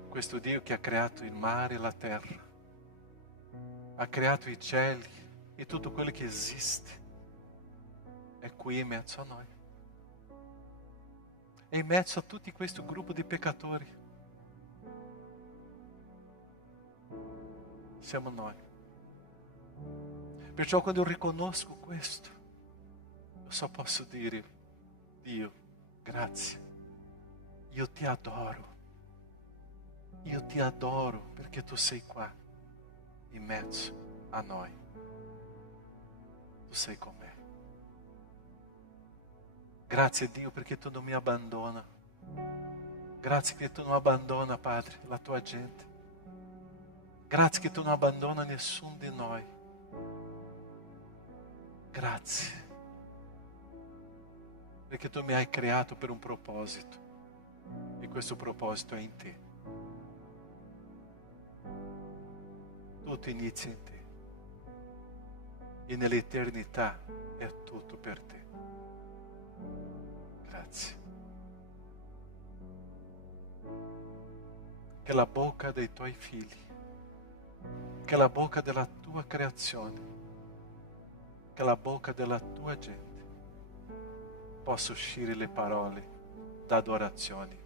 Questo Dio che ha creato il mare e la terra, ha creato i cieli e tutto quello che esiste, è qui in mezzo a noi. È in mezzo a tutto questo gruppo di peccatori. Siamo noi. Perciò quando io riconosco questo, io só posso dire, Dio, grazie. Io ti adoro. Io ti adoro perché tu sei qua, in mezzo a noi. Tu sei con me. Grazie Dio perché tu non mi abbandona. Grazie che tu non abbandona, Padre, la tua gente. Grazie che tu non abbandona nessuno di noi. Grazie. Perché tu mi hai creato per un proposito. E questo proposito è in te. Tutto inizia in te. E nell'eternità è tutto per te. Grazie. Che la bocca dei tuoi figli, che la bocca della tua creazione, che la bocca della tua gente possa uscire le parole d'adorazione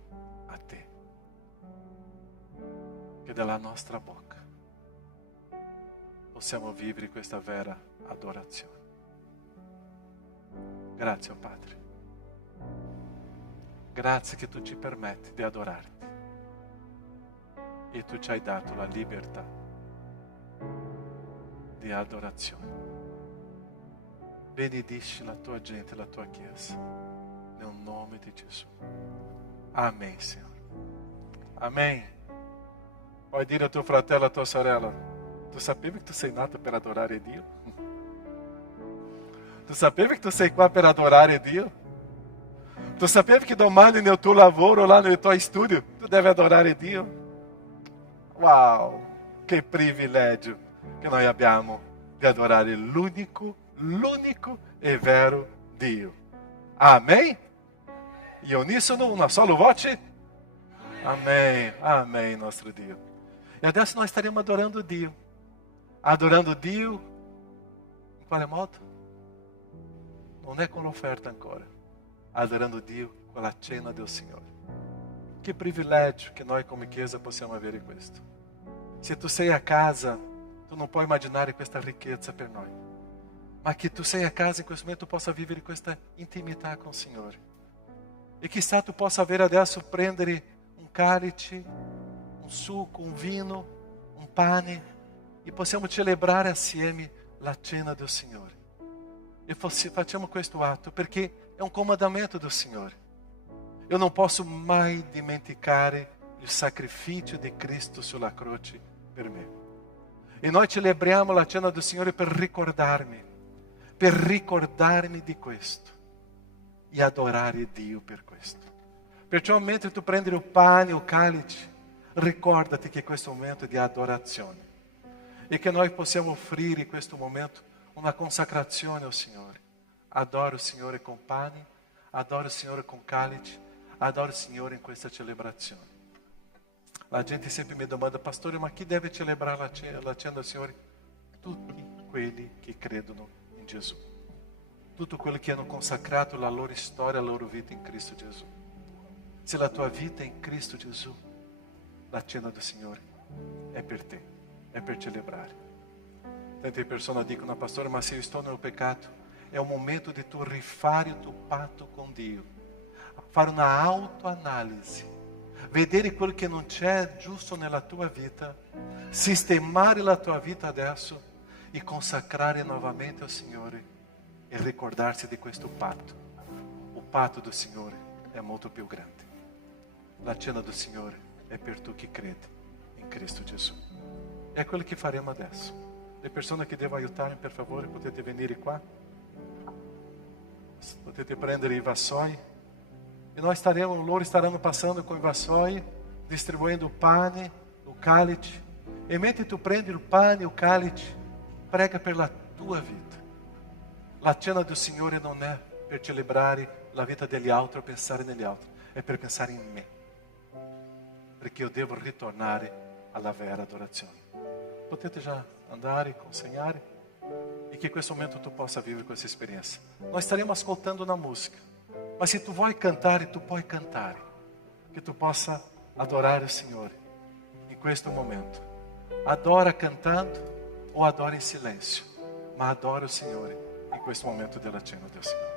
a te. Che dalla nostra bocca possiamo vivere questa vera adorazione. Grazie, oh Padre. Grazie che tu ci permetti di adorarti. E tu ci hai dato la libertà di adorazione. Benedici la tua gente, la tua chiesa. Nel nome di Gesù. Amen, Signore. Amen. Puoi dire a tuo fratello, a tua sorella, tu sapevi che tu sei nato per adorare Dio? Tu sapevi che tu sei qua per adorare Dio? Tu sapevi che domani nel tuo lavoro, lá nel tuo studio, tu devi adorare Dio? Wow, che privilegio che noi abbiamo di adorare l'unico e vero Dio. Amen? E unisono, una sola voce? Amém, amém, nostro Dio. E adesso nós estaremos adorando Dio. Adorando Dio, in quale modo? non è con l'offerta ancora, adorando Dio con la cena del Signore. Che privilégio che noi come Chiesa possiamo avere questo. Se tu sei a casa, tu non puoi immaginare questa ricchezza per noi, ma che tu sei a casa in questo momento possa vivere questa intimità con il Signore. E chissà tu possa avere adesso prendere un calice, un succo, un vino, un pane, e possiamo celebrare assieme la cena del Signore. E facciamo questo atto perché è un comandamento del Signore. Io non posso mai dimenticare il sacrificio di Cristo sulla croce per me. E noi celebriamo la cena del Signore per ricordarmi di questo e adorare Dio per questo. Perciò mentre tu prendi il pane o il calice, ricordati che questo momento è di adorazione e che noi possiamo offrire in questo momento una consacrazione al Signore. Adoro il Signore con pane, adoro il Signore con calice, adoro il Signore in questa celebrazione. La gente sempre mi domanda, pastore, ma chi deve celebrare la cena del Signore? Tutti quelli che credono in Gesù. Tutti quelli che hanno consacrato la loro storia, la loro vita in Cristo Gesù. Se la tua vita è in Cristo Gesù, la cena del Signore è per te, è per celebrare. Tante persone dicono, pastore, ma se io sto nel peccato, è un momento di tu rifare il tuo patto con Dio, fare una autoanalisi, vedere quello che non c'è giusto nella tua vita, sistemare la tua vita adesso e consacrare nuovamente al Signore e ricordarsi di questo patto. Il patto del Signore è molto più grande. La cena del Signore è per tu che credi in Cristo Gesù. È quello che faremo adesso. Le persone che devono aiutarmi, per favore, potete venire qua. Potete prendere i vassoi. E loro staranno passando con i vassoi, distribuendo il pane, il calice. E mentre tu prendi il pane e il calice, prega per la tua vita. La cena del Signore non è per celebrare la vita degli altri o pensare negli altri, è per pensare in me. Perché io devo ritornare alla vera adorazione. Potete già andare, consegnare, e che in questo momento tu possa vivere questa esperienza. Noi staremo ascoltando una musica, ma se tu vuoi cantare, tu puoi cantare, che tu possa adorare il Signore in questo momento. Adora cantando o adora in silenzio, ma adora il Signore in questo momento della cena del Signore.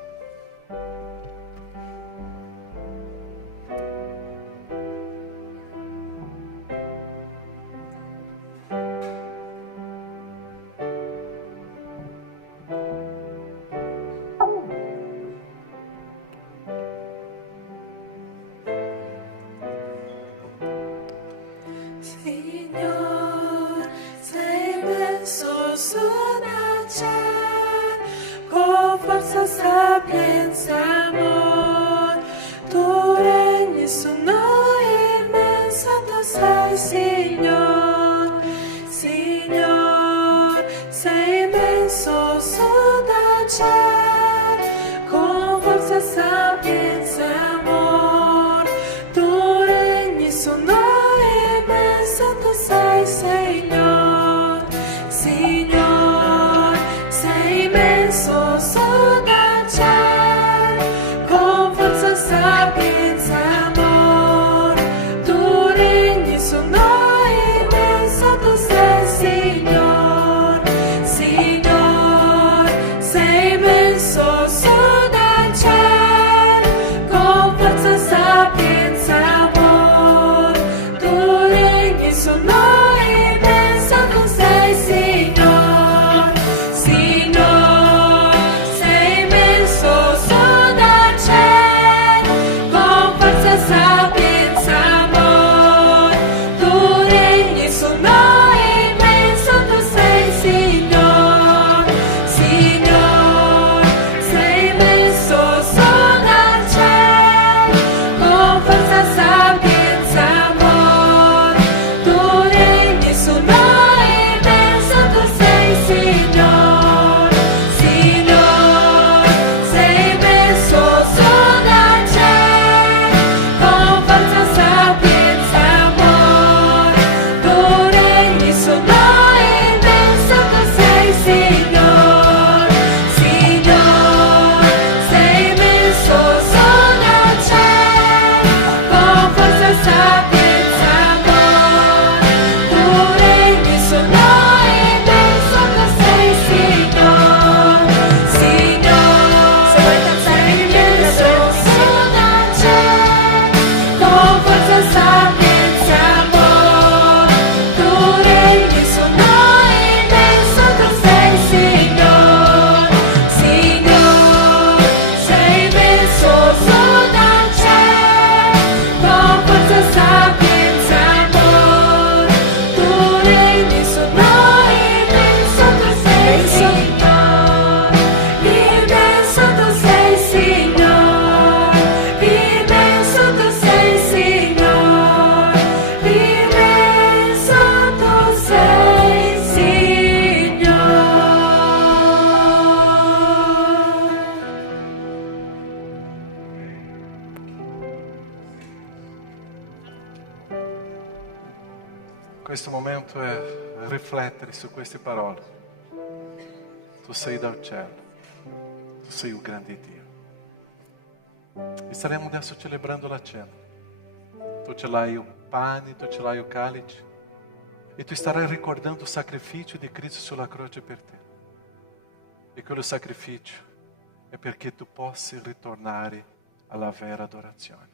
Signor, sei messo su una cielo, con forza, sapienza, amor. Tu regni su noi, immenso tu sei, Signor. Signor, sei messo su una cielo, con forza, sapienza, amor. Tu regni su noi, sei, Signor, Signor, sei messo su da cielo, con forza, sapienza, amor. Tu regni su noi, immenso tu sei, Signor, Signor, sei messo su da cielo, con forza, sapienza, amor. Tu regni su noi, immenso questo momento è riflettere su queste parole. Tu sei dal cielo, tu sei il grande Dio. E staremo adesso celebrando la cena. Tu ce l'hai il pane, tu ce l'hai il calice. E tu starai ricordando il sacrificio di Cristo sulla croce per te. E quello sacrificio è perché tu possa ritornare alla vera adorazione.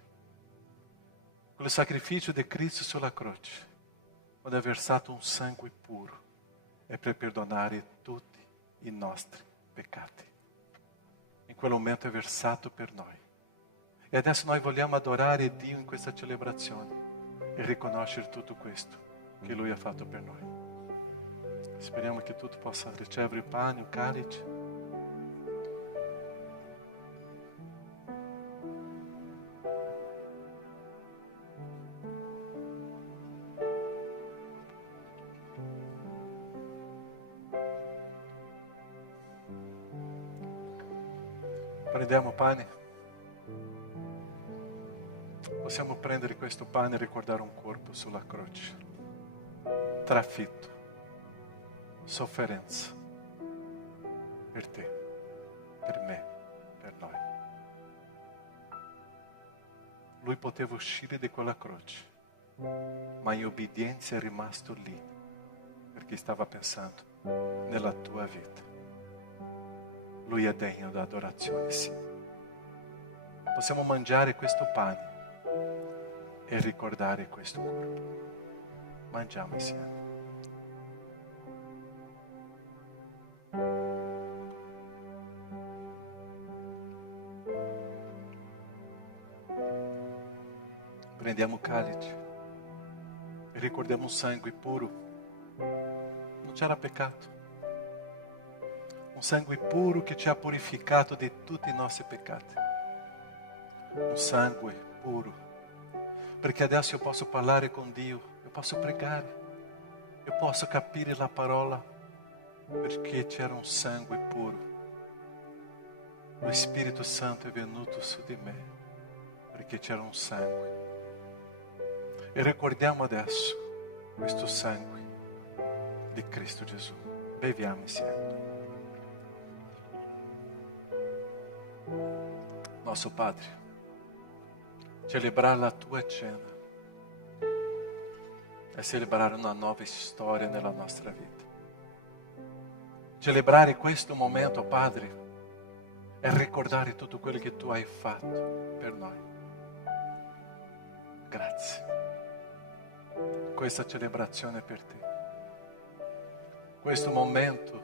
Quello sacrificio di Cristo sulla croce, quando ha versato un sangue puro, è per perdonare tutti i nostri peccati. In quel momento è versato per noi. E adesso noi vogliamo adorare Dio in questa celebrazione e riconoscere tutto questo che Lui ha fatto per noi. Speriamo che tu possa ricevere il pane, il calice. Prendiamo pane. Possiamo prendere questo pane e ricordare un corpo sulla croce, trafitto, sofferenza, per te, per me, per noi. Lui poteva uscire di quella croce, ma in obbedienza è rimasto lì, perché stava pensando nella tua vita. Lui è degno d'adorazione, sì. Possiamo mangiare questo pane e ricordare questo corpo. Mangiamo insieme. Prendiamo il calice e ricordiamo un sangue puro. Non c'era peccato. Un sangue puro che ci ha purificato di tutti i nostri peccati. Un sangue puro. Perché adesso io posso parlare con Dio, io posso pregare, io posso capire la parola, perché c'era un sangue puro. Lo Spirito Santo è venuto su di me, perché c'era un sangue. E ricordiamo adesso questo sangue di Cristo Gesù. Beviamo insieme. Nosso Padre, celebrar la tua cena è celebrare una nuova storia nella nostra vita. Celebrare questo momento, Padre, è ricordare tutto quello che tu hai fatto per noi. Grazie. Questa celebrazione è per te. Questo momento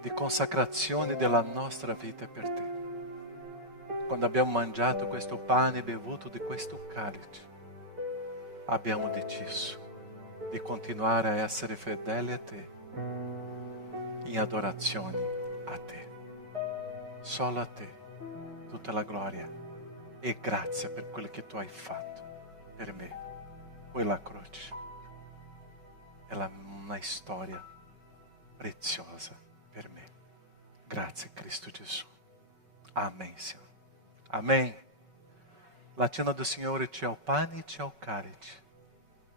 di consacrazione della nostra vita è per te. Quando abbiamo mangiato questo pane e bevuto di questo calice, abbiamo deciso di continuare a essere fedeli a te, in adorazione a te. Solo a te tutta la gloria e grazie per quello che tu hai fatto per me. Quella croce è una storia preziosa per me. Grazie Cristo Gesù. Amen, Signore. Amém. La cena do Signore c'è il pane e c'è il calice.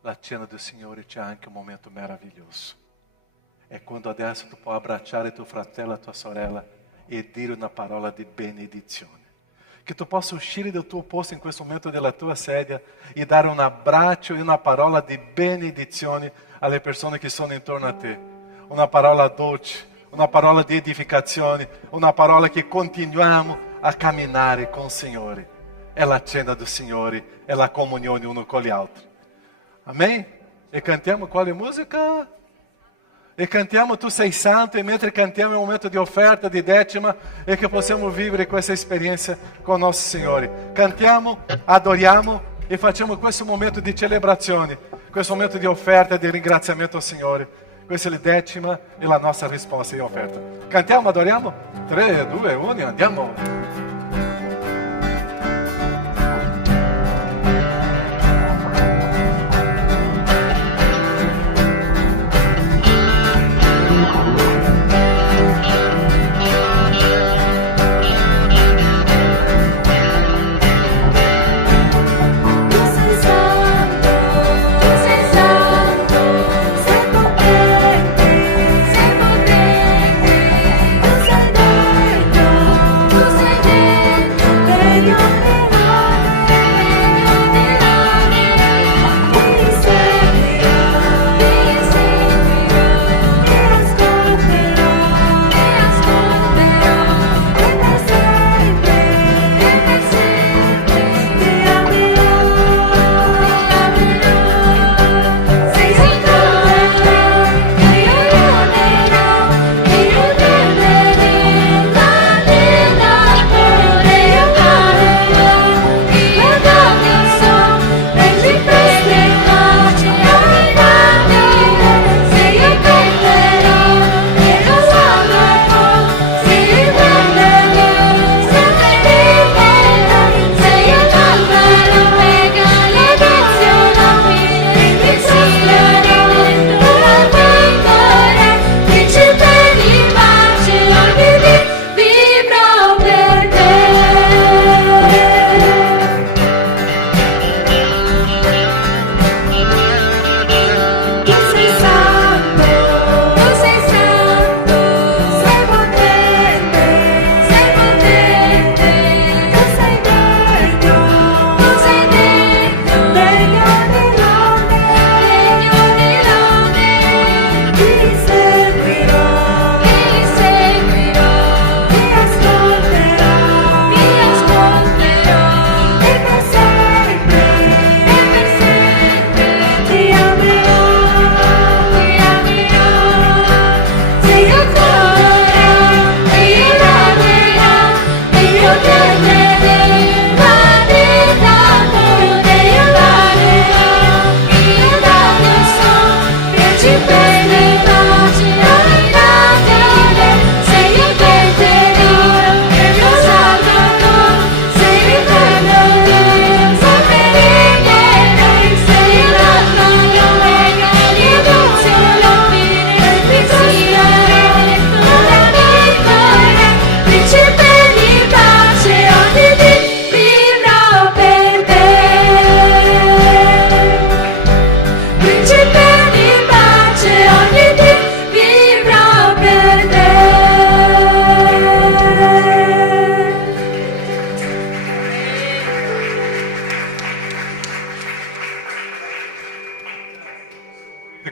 La cena do Signore c'è anche un momento meraviglioso. È quando adesso tu puoi abbracciare tuo fratello e tua sorella e dire una parola di benedizione. Che tu possa uscire dal tuo posto in questo momento della tua sedia e dare un abbraccio e una parola di benedizione alle persone che sono intorno a te. Una parola dolce, una parola di edificazione, una parola che continuiamo a camminare con il Signore. È la cena del Signore, è la comunione uno con gli altri. Amen? E cantiamo quale musica? E cantiamo Tu sei santo, e mentre cantiamo è un momento di offerta, di decima, e che possiamo vivere questa esperienza con il nostro Signore. Cantiamo, adoriamo e facciamo questo momento di celebrazione, questo momento di offerta e di ringraziamento al Signore. Questa è la decima e la nostra risposta di offerta. Cantiamo, adoriamo? 3, 2, 1, andiamo! Tu sei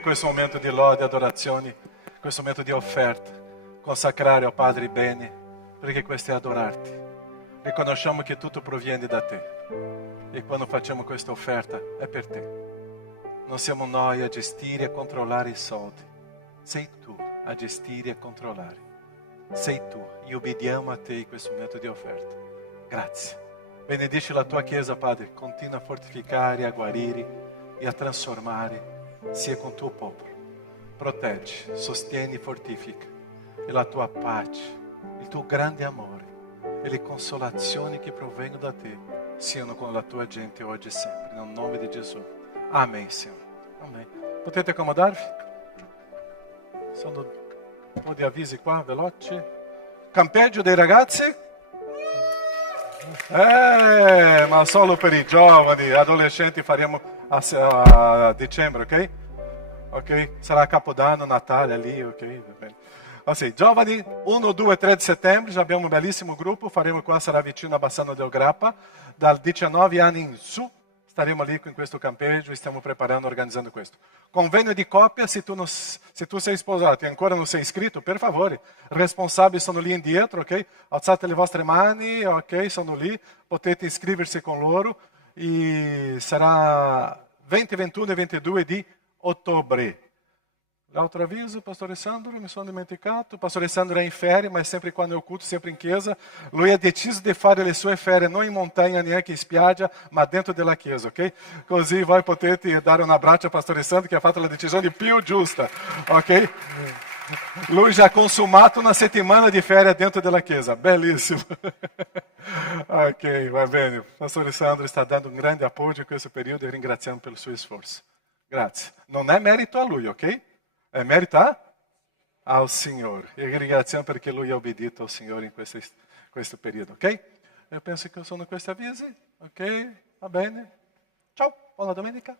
questo momento di lode, adorazione, questo momento di offerta, consacrare ao Padre bene, perché questo è adorarti. Riconosciamo che tutto proviene da te e quando facciamo questa offerta è per te. Non siamo noi a gestire e a controllare i soldi, sei tu a gestire e a controllare. Sei tu e obbediamo a te in questo momento di offerta. Grazie. Benedici la tua Chiesa, Padre, continua a fortificare, a guarire e a trasformare, sia con il tuo popolo. Proteggi, sostieni, fortifica e la tua pace, il tuo grande amore e le consolazioni che provengono da te siano con la tua gente oggi e sempre, nel nome di Gesù. Amen, Signore. Amen. Potete accomodarvi? Sono un po' di avvisi qua, veloci. Campeggio dei ragazzi? Ma solo per i giovani, adolescenti faremo a dicembre, ok? Ok? Sarà Capodanno, Natale lì, ok? Va bene. Assim, giovani, 1, 2, 3 di settembre, già abbiamo un bellissimo gruppo, faremo qua, sarà vicino a Bassano del Grappa, dal 19 anni in su, staremo lì in questo campeggio e stiamo preparando, organizzando questo. Convegno di coppia, se tu sei sposato e ancora non sei iscritto, per favore, responsabili sono lì indietro, ok? Alzate le vostre mani, ok? Sono lì, potete iscriversi con loro e sarà 20, 21 e 22 di ottobre. L'altro avviso, Pastore Sandro, mi sono dimenticato. Il Pastore Sandro è in ferie, ma sempre quando è occulto, sempre in chiesa. Lui ha deciso di fare le sue ferie non in montagna, neanche in spiaggia, ma dentro della chiesa, ok? Così voi potete dare un abbraccio al Pastore Sandro che ha fatto la decisione più giusta, ok? Lui já ha consumato una settimana di ferie dentro della chiesa, bellissimo. Ok, va bene. Il Pastore Sandro sta dando un grande appoggio in questo periodo e ringraziamo per il suo sforzo. Grazie. Non è merito a lui, ok? È merito ao Signore. E ringraziamo perché Lui ha obbedito ao Signore in questo periodo, ok? Io penso che sono questi avvisi, ok? Va bene. Ciao, buona domenica.